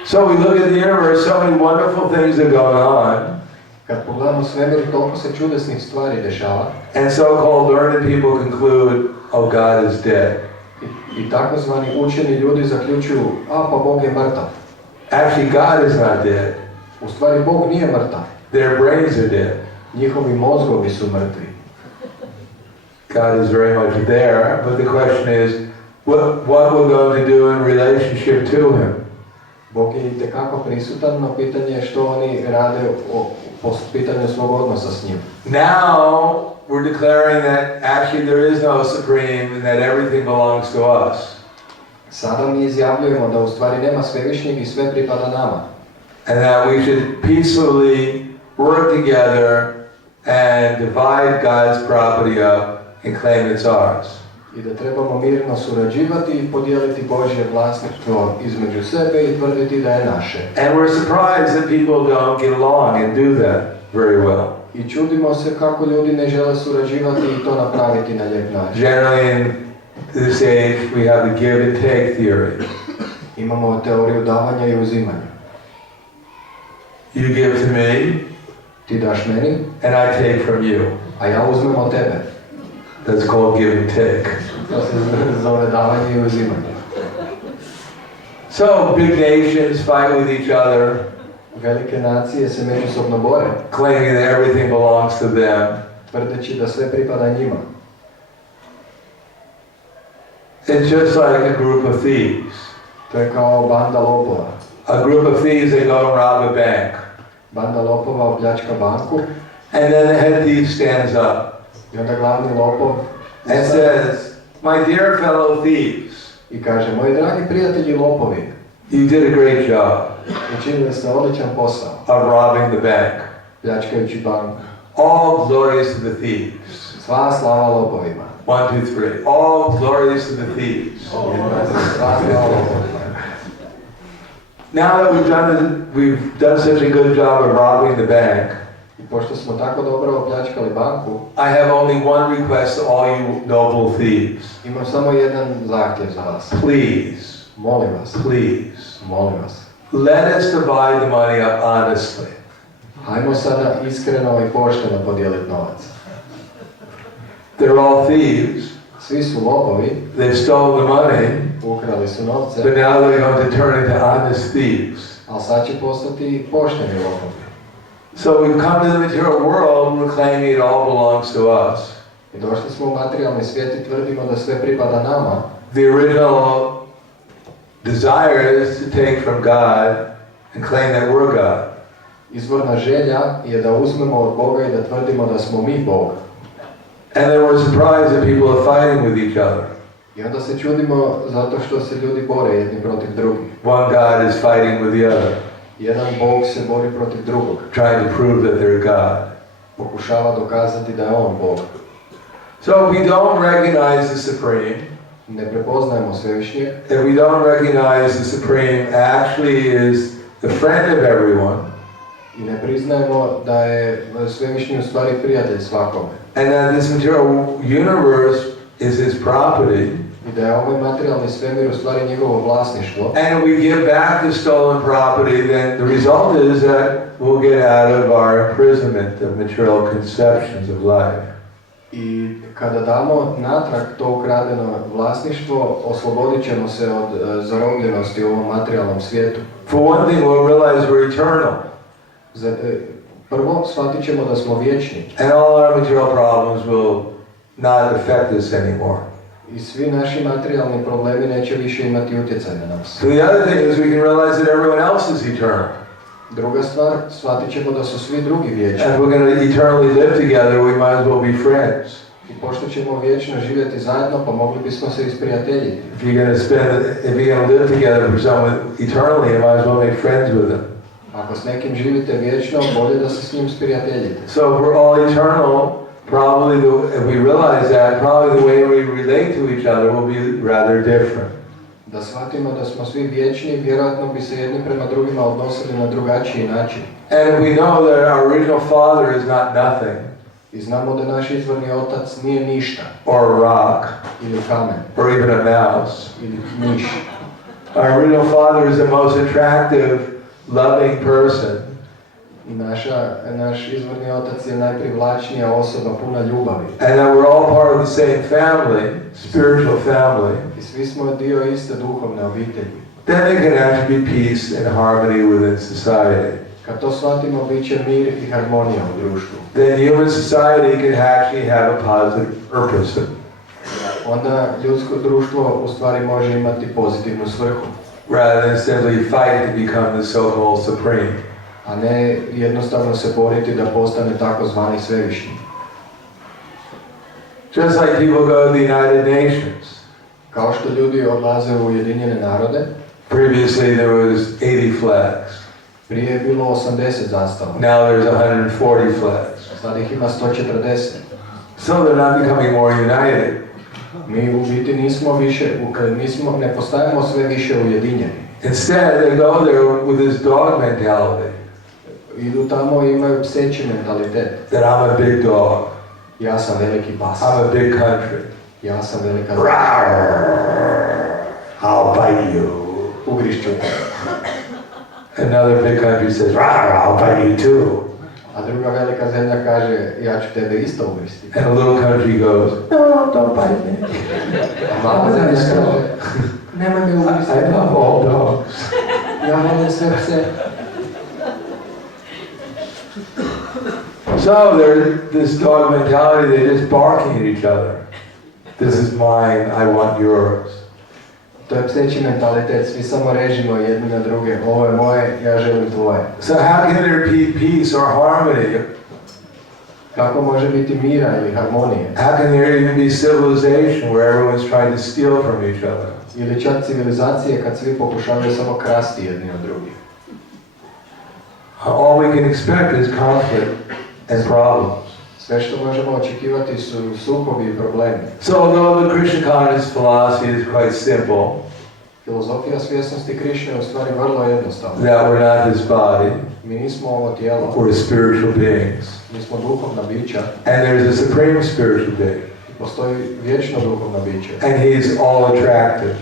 So we look at the universe, so many wonderful things are going on. Kad pogledamo svemir, toliko se čudesnih stvari dešava. And so-called learned people conclude, oh, God is dead. I takozvani učeni ljudi zaključuju, a pa Bog je mrtav. Actually, God is not dead. U stvari Bog nije mrtav. Their brains are dead. Njihovi mozgovi su mrtvi. God is very much there, but the question is, what we're going to do in relationship to Him? Bog je itekako prisutan, no pitanje je što oni rade po pitanju svog odnosa s njim. Now, we're declaring that actually there is no supreme and that everything belongs to us. Sada mi izjavljujemo da u stvari nema svevišnjeg i sve pripada nama. And that we should peacefully work together and divide God's property up and claim it's ours. I da trebamo mirno surađivati i podijeliti Božje vlasništvo između sebe i tvrditi da je naše. And we're surprised that people don't get along and do that very well. I čudimo se kako ljudi ne žele surađivati i to napraviti na lijep način. Generally in this age we have the give and take theory. Imamo teoriju davanja i uzimanja. You give to me Ti daš meni, and I take from you. a ja uzmem od tebe. That's called give and take. To se zove davanje i uzimanje. So big nations fight with each other, Velike nacije se međusobno bore, claiming that everything belongs to them. tvrdeći da sve pripada njima. It's just like a group of thieves. To je kao banda lopova. A group of thieves, they go and rob a bank. Banda lopova opljačka banku And then the head thief stands up i onda glavni lopov and says, my dear fellow thieves, i kaže, moji dragi prijatelji lopovi, you did a great job učinili ste odličan posao, of robbing the bank. pljačkajući banku. All glories to the thieves. Sva slava lopovima. 1, 2, 3. All glories to the thieves. Sva slava lopovima. Now that we've done such a good job of robbing the bank, I pošto smo tako dobro opljačkali banku, I have only one request to all you noble thieves. imam samo jedan zahtjev za vas. Please, Molim vas, please, molim vas. let us divide the money up honestly. Hajmo sada iskreno i pošteno podijeliti novac. They're all thieves. Svi su lopovi, They stole the money, ukrali su novce, but now they're going to turn into honest thieves. ali sad će postati pošteni lopovi. So we've come to the material world and we're claiming it all belongs to us. I došli smo u materijalni svijet i tvrdimo da sve pripada nama. The original desire is to take from God and claim that we're God. Izvorna želja je da uzmemo od Boga i da tvrdimo da smo mi Bog. And then we're surprised that people are fighting with each other. I onda se čudimo zato što se ljudi bore jedni protiv drugih. One God is fighting with the other, Jedan Bog se bori protiv drugog. trying to prove that they're God. Pokušava dokazati da je on Bog. So we don't recognize the Supreme. ne prepoznajemo svevišnjeg, if we don't recognize the Supreme actually is the friend of everyone, i ne priznajemo da je svevišnji u stvari prijatelj svakome, and that this material universe is his property, i da je ovaj materijalni svemir u stvari njegovo vlasništvo, and we give back the stolen property, then the result is that we'll get out of our imprisonment of material conceptions of life. i kada damo natrag to ukradeno vlasništvo, oslobodit ćemo se od zarobljenosti u ovom materijalnom svijetu. For one thing, we'll realize we're eternal. Prvo, shvatit ćemo da smo vječni. And all our material problems will not affect us anymore. I svi naši materijalni problemi neće više imati utjecaj na nas. So the other thing is we can realize that everyone else is eternal. Druga stvar, shvatit ćemo da su svi drugi vječni. And if we're going to eternally live together, we might as well be friends. I pošto ćemo vječno živjeti zajedno, pa mogli bismo se isprijateljiti. If you're going to live together for someone eternally, you might as well make friends with them. Ako s nekim živite vječno, bolje da se s njim isprijateljite. So if we're all eternal, probably if we realize that, probably the way we relate to each other will be rather different. Da shvatimo da smo svi vječni, vjerojatno bi se jedni prema drugima odnosili na drugačiji način. And if we know that our original Father is not nothing, I znamo da naš izvorni otac nije ništa, or a rock, ili kamen, or even a mouse, ili miš. our original Father is the most attractive, loving person. Naš izvorni otac je najprivlačnija osoba, puna ljubavi. And that we're all part of the same family, spiritual family. I svi smo dio iste duhovne obitelji. Then there can actually be peace and harmony within society. Kad to shvatimo, bit će mir i harmonija u društvu. Then human society can actually have a positive purpose. Onda ljudsko društvo u stvari može imati pozitivnu svrhu. Rather than simply fight to become the so-called supreme. A ne jednostavno se boriti da postane takozvani svevišnji. Just like people go to the United Nations. Kao što ljudi odlaze u Ujedinjene narode, Previously there was 80 flags. prije je bilo 80 zastava. Now there's 140 flags. Sad ih ima 140. So they're not becoming more united. Mi u biti ne postajemo sve više ujedinjeni. Instead, they go there with this dog mentality. Idu tamo i imaju pseći mentalitet. That I'm a big dog. Ja sam veliki pas. I'm a big country. Ja sam velika I'll bite you. Ugrišću te. Another big country says, I'll bite you too. A druga velika zemlja kaže, ja ću tebe isto ugristi. And a little country goes, no, don't bite me. A mala zemlja kaže, nemoj me ugristi. I love all dogs. Ja volim sve pse. So there's this dog mentality, they're just barking at each other. This is mine, I want yours. To je pseći mentalitet, svi samo režimo jedni na druge. Ovo je moje, ja želim tvoje. So how can there be peace or harmony? Kako može biti mira ili harmonije? How can there even be civilization where everyone's trying to steal from each other? Ili čak civilizacije kad svi pokušavaju samo krasti jedni od drugih. All we can expect is conflict and problems. Sve što možemo očekivati su sukobi i problemi. So although the Krishna conscious philosophy is quite simple, Filozofija svjesnosti Krišne je u stvari vrlo jednostavna. that we're not his body, Mi nismo ovo tijelo, we're spiritual beings. mi smo duhovna bića And there's a supreme spiritual being. i postoji vječno duhovno biće, And he's all attractive.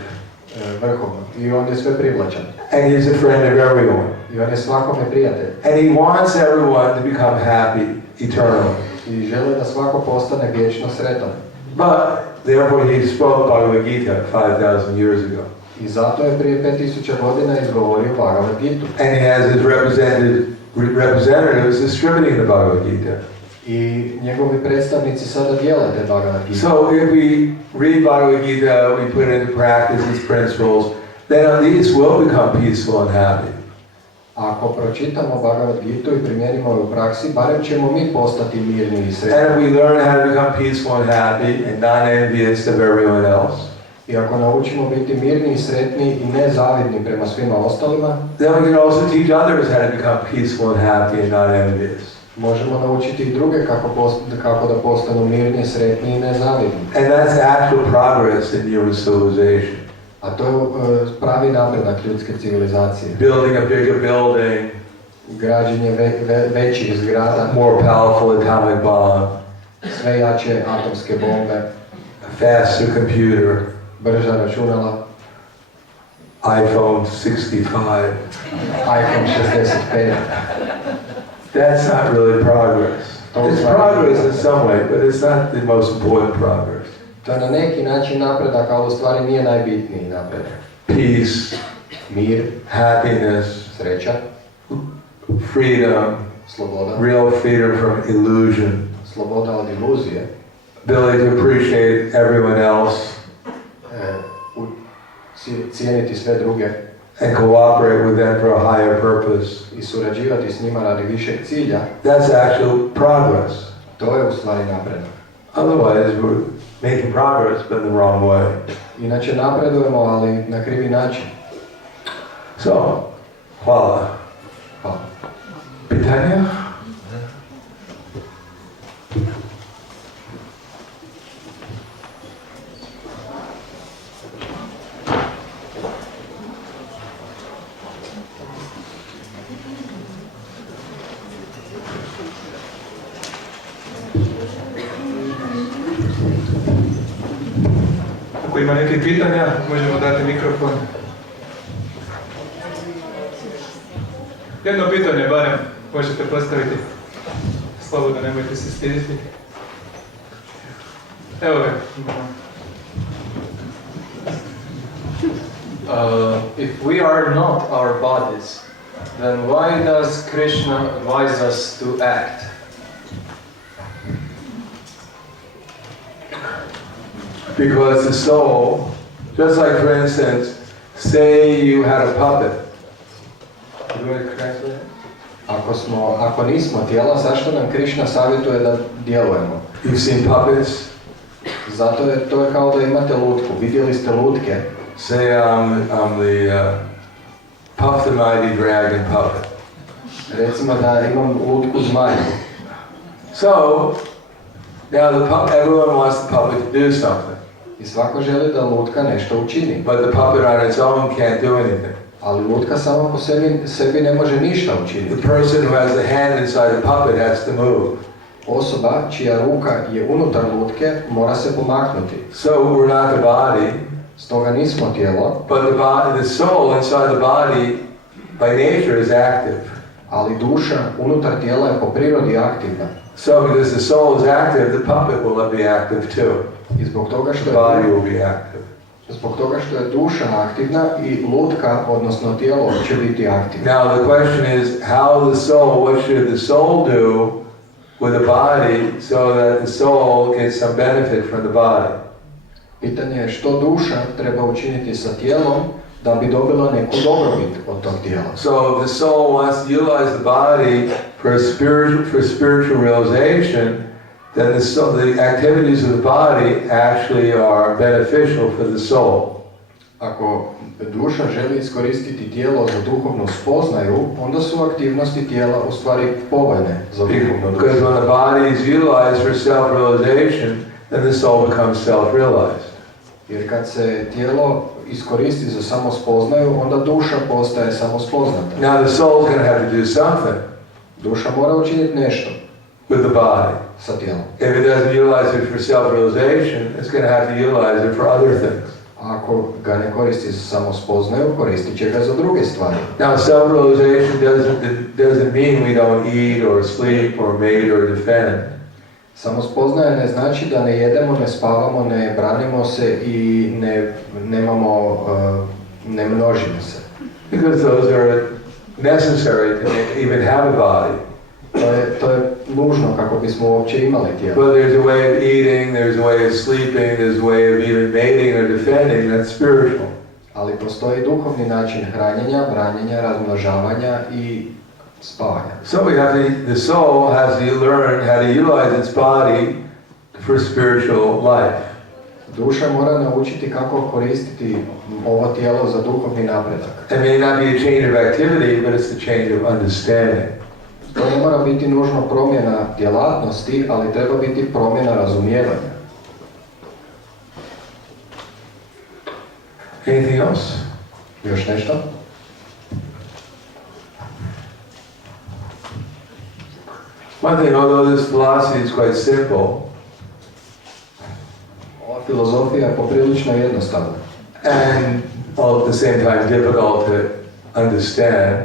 vrhovno. I on je sve privlačan. And he's a friend of everyone. I on je svakome prijatelj. And he wants everyone to become happy, eternal. I žele da svako postane vječno sretan. But therefore he spoke Bhagavad Gita 5,000 years ago. I zato je prije 5000 godina izgovorio Bhagavad Gitu. And he has his representatives distributing the Bhagavad Gita. I njegovi predstavnici sada dijele te Bhagavad Gita. So if we read Bhagavad Gita, we put it into practice, its principles, then at least we'll become peaceful and happy. Ako pročitamo Bhagavad Gitu i primijenimo je u praksi, barem ćemo mi postati mirni i sretni. And if we learn how to become peaceful and happy and not envious of everyone else, I ako naučimo biti mirni i sretni i nezavidni prema svima ostalima, then we can also teach others how to become peaceful and happy and not envious. Možemo naučiti i druge kako da postanu mirni, sretni i nezavidni. And that's actual progress in human civilization. A to je pravi napredak ljudske civilizacije. Building a bigger building, Građenje većih zgrada, more powerful atomic bomb, sve jače atomske bombe, a faster computer, brža računala, iPhone 65. iPhone 65. That's not really progress. It's progress in some way, but it's not the most important progress. To je na neki način napredak, ali u stvari nije najbitniji napredak. Peace, Mir, happiness, sreća, freedom, sloboda, real freedom from illusion, sloboda od iluzije, ability to appreciate everyone else, cijeniti sve druge and cooperate with them for a higher purpose. i surađivati s njima radi višeg cilja. That's actual progress. To je u stvari napredak. Otherwise, we're making progress, but in the wrong way. Inače napredujemo, ali na krivi način. So, hvala. Hvala. Pitanja? Ako ima nekih pitanja, možemo dati mikrofon. Jedno pitanje barem možete postaviti. Slobodno, nemojte se stiditi. Evo ga. If we are not our bodies, then why does Krishna advise us to act? Because the soul, just like for instance, say you had a puppet. You want to translate? Ako nismo tijela, zašto nam Krishna savjetuje da djelujemo? You've seen puppets. Zato je to je kao da imate lutku. Vidjeli ste lutke. Say I'm the Puff the Mighty Dragon puppet. Recimo da imam lutku zmaju. So, now everyone wants the puppet to do something. I svako želi da lutka nešto učini. But the puppet on its own can't do anything. Ali lutka sama po sebi ne može ništa učiniti. The person who has the hand inside the puppet has to move. Osoba čija ruka je unutar lutke mora se pomaknuti. So we're not the body. Stoga nismo tijelo. But the soul inside the body, by nature, is active. Ali duša unutar tijela je po prirodi aktivna. So because the soul is active, the puppet will be active too. I zbog toga što The body will be active. Zbog toga što je duša aktivna i lutka, odnosno tijelo, će biti aktivno. Now the question is, what should the soul do with the body so that the soul gets some benefit from the body? Pitanje je što duša treba učiniti sa tijelom da bi dobila neku dobrobit od tog tijela. So if the soul wants to utilize the body for spiritual realization, then the activities of the body actually are beneficial for the soul. Ako duša želi iskoristiti tijelo za duhovnu spoznaju, onda su aktivnosti tijela u stvari povoljne za duhovnu Because dušu. when the body is utilized for self-realization, then the soul becomes self-realized. Jer kad se tijelo iskoristi za samospoznaju, onda duša postaje samospoznata. Now the soul is going to have to do something Duša mora učiniti nešto with the body. sa tijelom. If it doesn't utilize it for self-realization, it's going to have to utilize it for other things. Ako ga ne koristi za samospoznaju, koristit će ga za druge stvari. Now self-realization doesn't mean we don't eat or sleep or mate or defend. Samospoznaja ne znači da ne jedemo, ne spavamo, ne branimo se i ne množimo se. Because those are necessary to even have a body. To je nužno kako bismo uopće imali tijelo. But there's a way of eating, there's a way of sleeping, there's a way of even mating or defending that's spiritual. Ali postoji duhovni način hranjenja, branjenja, razmnožavanja i spavanja. So the soul has to learn how to utilize its body for spiritual life. Duša mora naučiti kako koristiti ovo tijelo za duhovni napredak. It may not be a change of activity, but it's a change of understanding. To ne mora biti nužno promjena djelatnosti, ali treba biti promjena razumijevanja. Anything else? Još nešto? One thing, although this philosophy is quite simple, Ova filozofija je poprilično jednostavna. and all at the same time difficult to understand,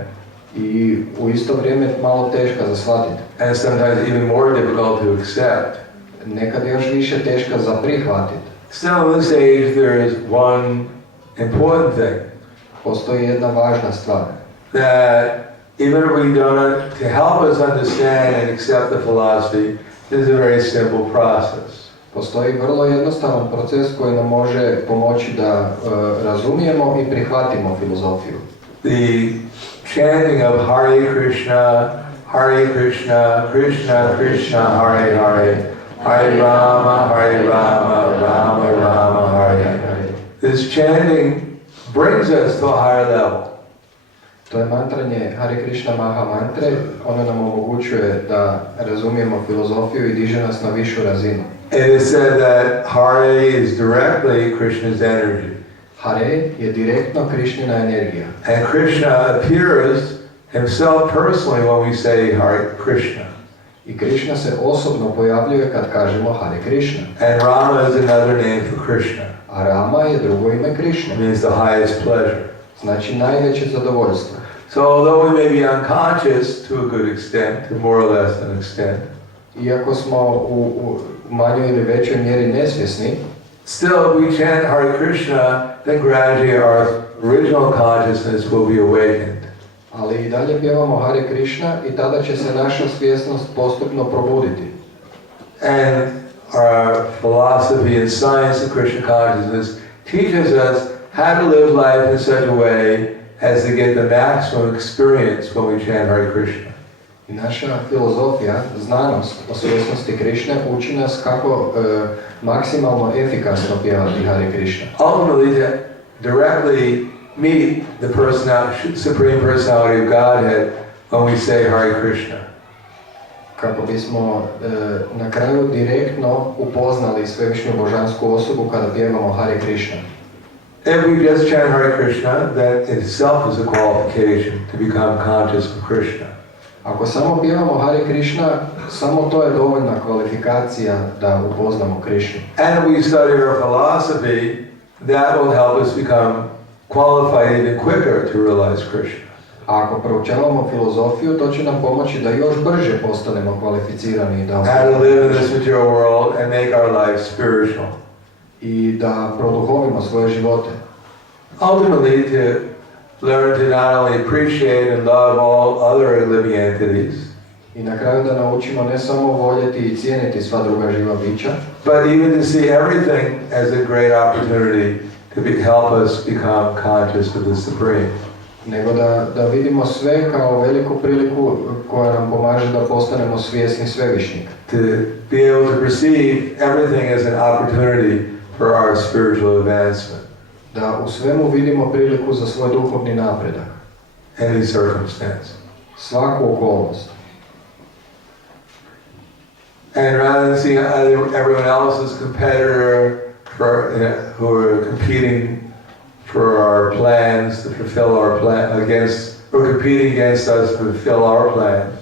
I u isto vrijeme malo teška za shvatiti. and sometimes even more difficult to accept. Nekad još više teška za prihvatiti. Still, in this age, there is one important thing Postoji jedna važna stvar. that even if we don't, to help us understand and accept the philosophy, this is a very simple process. Postoji vrlo jednostavan proces koji nam može pomoći da razumijemo i prihvatimo filozofiju. The chanting of Hare Krishna, Krishna Krishna, Hare Hare, Hare Rama, Rama Rama, Hare Hare. This chanting brings us to a higher level. To je mantranje Hare Krishna Maha mantre, ono nam omogućuje da razumijemo filozofiju i diže nas na višu razinu. It is said that Hare is directly Krishna's energy. Hare je direktno Krishnina energija. And Krishna appears himself personally when we say Hare Krishna. I Krishna se osobno pojavljuje kad kažemo Hare Krishna. And Rama is another name for Krishna. A Rama je drugo ime Krishne. It means the highest pleasure. Znači najveće zadovoljstvo. So although we may be unconscious to a good extent, to more or less an extent, Iako smo u manjoj ili većoj mjeri nesvjesni, still if we chant Hare Krishna, then gradually our original consciousness will be awakened. ali i dalje pjevamo Hare Krishna i tada će se naša svjesnost postupno probuditi. And our philosophy and science of Krishna consciousness teaches us how to live life in such a way as to get the maximum experience when we chant Hare Krishna. I naša filozofija, znanost o svjesnosti Krišne uči nas kako maksimalno efikasno pjevati Hare Krishna. Ultimately, to directly meet the Supreme Personality of Godhead when we say Hare Krishna. Kako bismo na kraju direktno upoznali svevišnju božansku osobu kada pjevamo Hare Krishna. If we just chant Hare Krishna, that itself is a qualification to become conscious of Krishna. Ako samo pjevamo Hare Krishna, samo to je dovoljna kvalifikacija da upoznamo Krishnu. And if we study our philosophy, that will help us become qualified even quicker to realize Krishna. A ako proučavamo filozofiju, to će nam pomoći da još brže postanemo kvalificirani da How to live in this material world and make our life spiritual. i da produhovimo svoje živote. Ultimately, to learn to not only appreciate and love all other living entities, I na kraju da naučimo ne samo voljeti i cijeniti sva druga živa bića, but even to see everything as a great opportunity to help us become conscious of the Supreme. nego da vidimo sve kao veliku priliku koja nam pomaže da postanemo svjesni svevišnjeg. To be able to perceive everything as an opportunity for our spiritual advancement. Da u svemu vidimo priliku za svoj duhovni napredak. Any circumstance. Svaku okolnost. And rather than seeing everyone else as competitor who are competing for our plans to fulfill our plan or competing against us to fulfill our plans.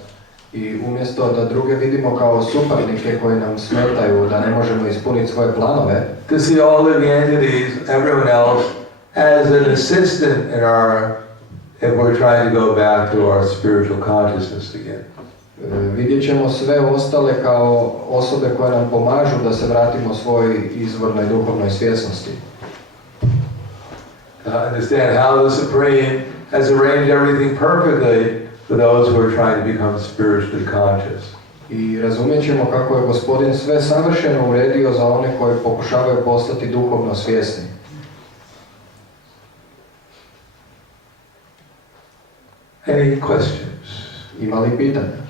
I umjesto da druge vidimo kao suparnike koji nam smetaju da ne možemo ispuniti svoje planove, To see all living entities, everyone else, as an assistant if we're trying to go back to our spiritual consciousness again. vidjet ćemo sve ostale kao osobe koje nam pomažu da se vratimo svojoj izvornoj duhovnoj svjesnosti. Understand how the Supreme has arranged everything perfectly for those who are trying to become spiritually conscious. I razumjet ćemo kako je Gospodin sve savršeno uredio za one koji pokušavaju postati duhovno svjesni. Any questions? Ima li pitanja?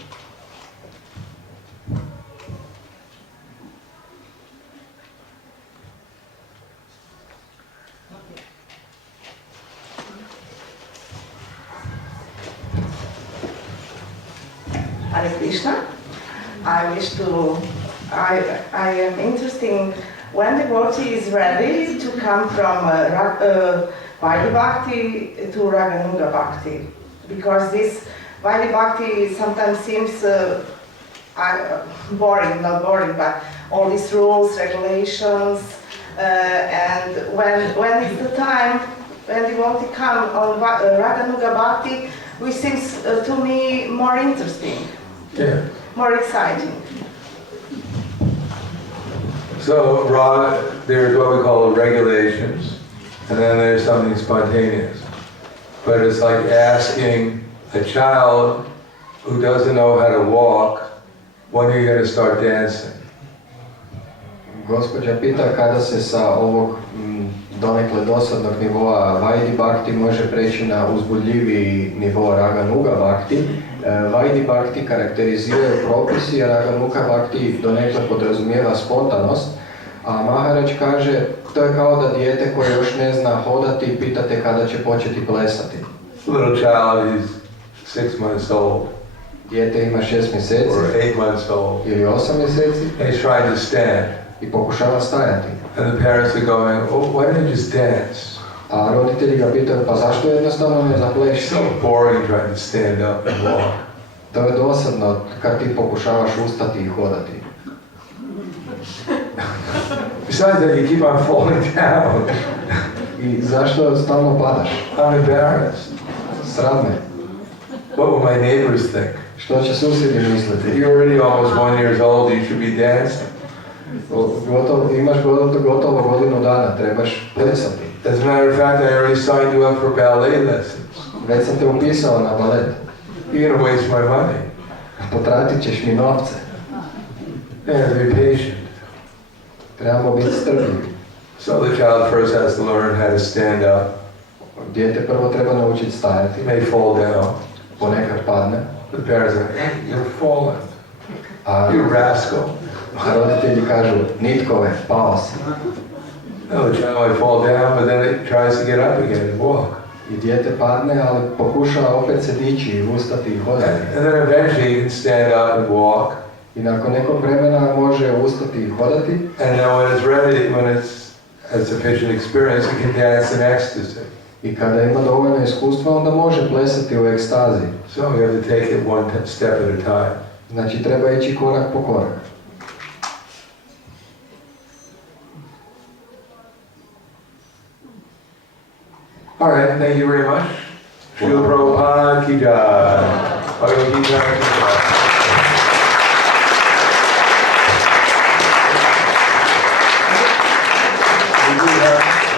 Hare Krishna. I am interested when devotee is ready to come from Vaidhi Bhakti to Raganuga Bhakti, because this Vaidhi Bhakti sometimes seems boring, not boring, but all these rules, regulations, and when is the time when devotee come on Raganuga Bhakti, which seems to me more interesting, more exciting. So, there's what we call regulations, and then there's something spontaneous. But it's like asking a child who doesn't know how to walk, when are you going to start dancing? Gospođa pita kada se sa ovog donekle dosadnog nivoa Vaidhi Bhakti može preći na uzbudljiviji nivo Raganuga Bhakti. Vaidhi Bhakti karakteriziraju propisi, a Raganuga Bhakti donekle podrazumijeva spontanost, a Maharaj kaže to je kao da dijete koje još ne zna hodati pitate kada će početi plesati. Little child is 6 months old. Dijete ima 6 mjeseci or 8 months old. Ili 8 mjeseci And he's trying to stand. I pokušava stajati. And the parents are going, oh, why don't you just dance? A roditelji ga pitaju, pa zašto jednostavno ne zaplešiš? So boring trying to stand up and walk. To je dosadno kad ti pokušavaš ustati I hodati. Besides that, you keep on falling down. I zašto stalno padaš? I'm embarrassed. Sram me. What will my neighbors think? Što će susjedi misliti? You're already almost 1 year old, you should be dancing. Imaš gotovo godinu dana, trebaš plesati. As a matter of fact, I already signed you up for ballet lessons. Već sam te upisao na balet. You're gonna waste my money. Potratit ćeš mi novce. You have to be patient. Trebamo biti strpljivi. So the child first has to learn how to stand up. Dijete prvo treba naučiti stajati. He may fall down. Ponekad padne. The parents are, hey, you're falling. You rascal. A roditelji kažu, nitkove, pao si. No, the child might fall down, but then it tries to get up again and walk. I dijete padne, ali pokušava opet se dići, ustati I hodati. And then eventually you can stand up and walk. I nakon nekog vremena može ustati I hodati. And then when it's ready, when it's has sufficient experience, you can dance in ecstasy. I kada ima dovoljno iskustva, onda može plesati u ekstazi. So you have to take it one step at a time. Znači treba ići korak po korak. All right, thank you very much. Srila Prabhupada ki jai. Bhagavad Gita ki jai.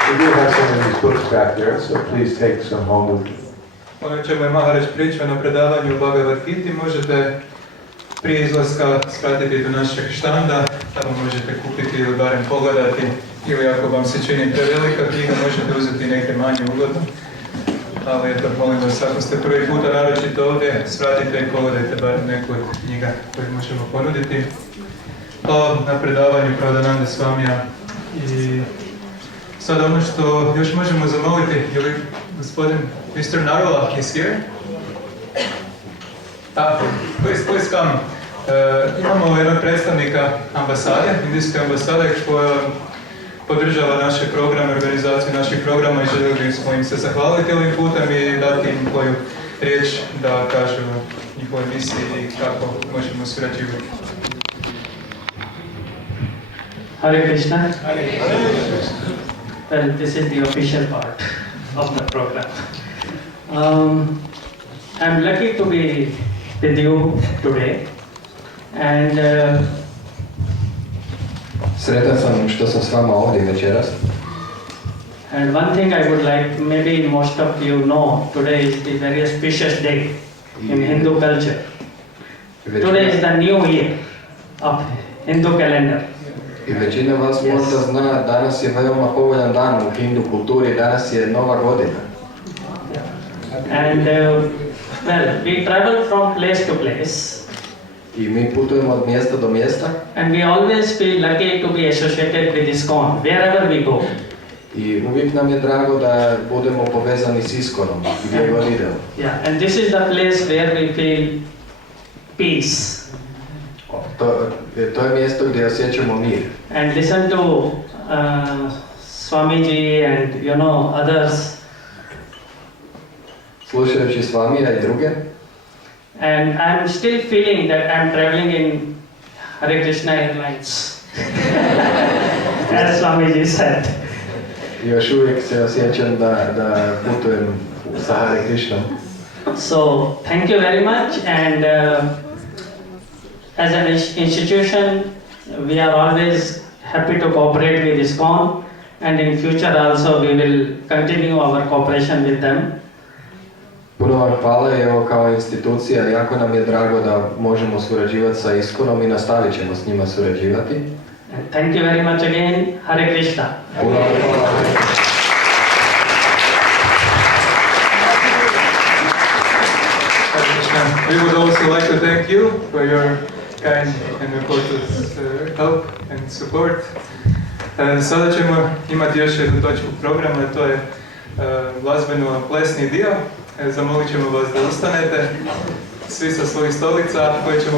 We do have some of these books back there, so please take some home with you. Ono čemu je Maharaj pričao na predavanju u Bhagavad Giti, možete prije izlaska skratiti do našeg štanda, tamo možete kupiti ili barem pogledati, ili ako vam se čini prevelika knjiga, možete uzeti neke manje ugodno. Ali eto, molim vas, ako ste prvi puta naročito ovdje, svratite I pogledajte barem neku od knjiga koje možemo ponuditi. Hvala na predavanju Prahladananda Swamija. I sad ono što još možemo zamoliti, je li gospodin Mr. Narula is here? Please come. Imamo jednog predstavnika ambasade, indijske ambasade koja podržava naše programe, organizaciju naših programa I željeli smo im se zahvaliti ovim putem I dati im koju riječ da kažu o njihovoj misiji I kako možemo surađivati. Hare Krishna. Well, this is the official part of the program. I'm lucky to be with you today, and Sretan sam što sam s vama ovdje večeras. And one thing I would like, maybe most of you know, today is the very auspicious day in Hindu culture. Today is the new year of Hindu calendar. I većina vas možda zna, danas je veoma povoljan dan u Hindu kulturi, danas je Nova godina. And well, we travel from place to place. I mi putujemo od mjesta do mjesta. And we always feel lucky to be associated with ISKCON, wherever we go. I uvijek nam je drago da budemo povezani s ISKCONom, gdje god idemo. Yeah, and this is the place where we feel peace. To je mjesto gdje osjećamo mir. And listen to Swamiji and others. Slušajući Swamija i druge. And I'm still feeling that I'm traveling in Hare Krishna Airlines. As Swamiji said. Još uvijek se osjećam da putujem sa Hare Krishnom. So, thank you very much, and as an institution, we are always happy to cooperate with ISKCON, and in future also we will continue our cooperation with them. Puno vam hvala i evo kao institucija, jako nam je drago da možemo surađivati sa ISKCONom i nastavit ćemo s njima surađivati. And thank you very much again. Hare Krishna. Puno vam hvala. We would also like to thank you for your kind and important help and support. Sada ćemo imati još jednu točku programa, to je glazbeno-plesni dio. Zamolit ćemo vas da ustanete, svi sa svojih stolica, koje ćemo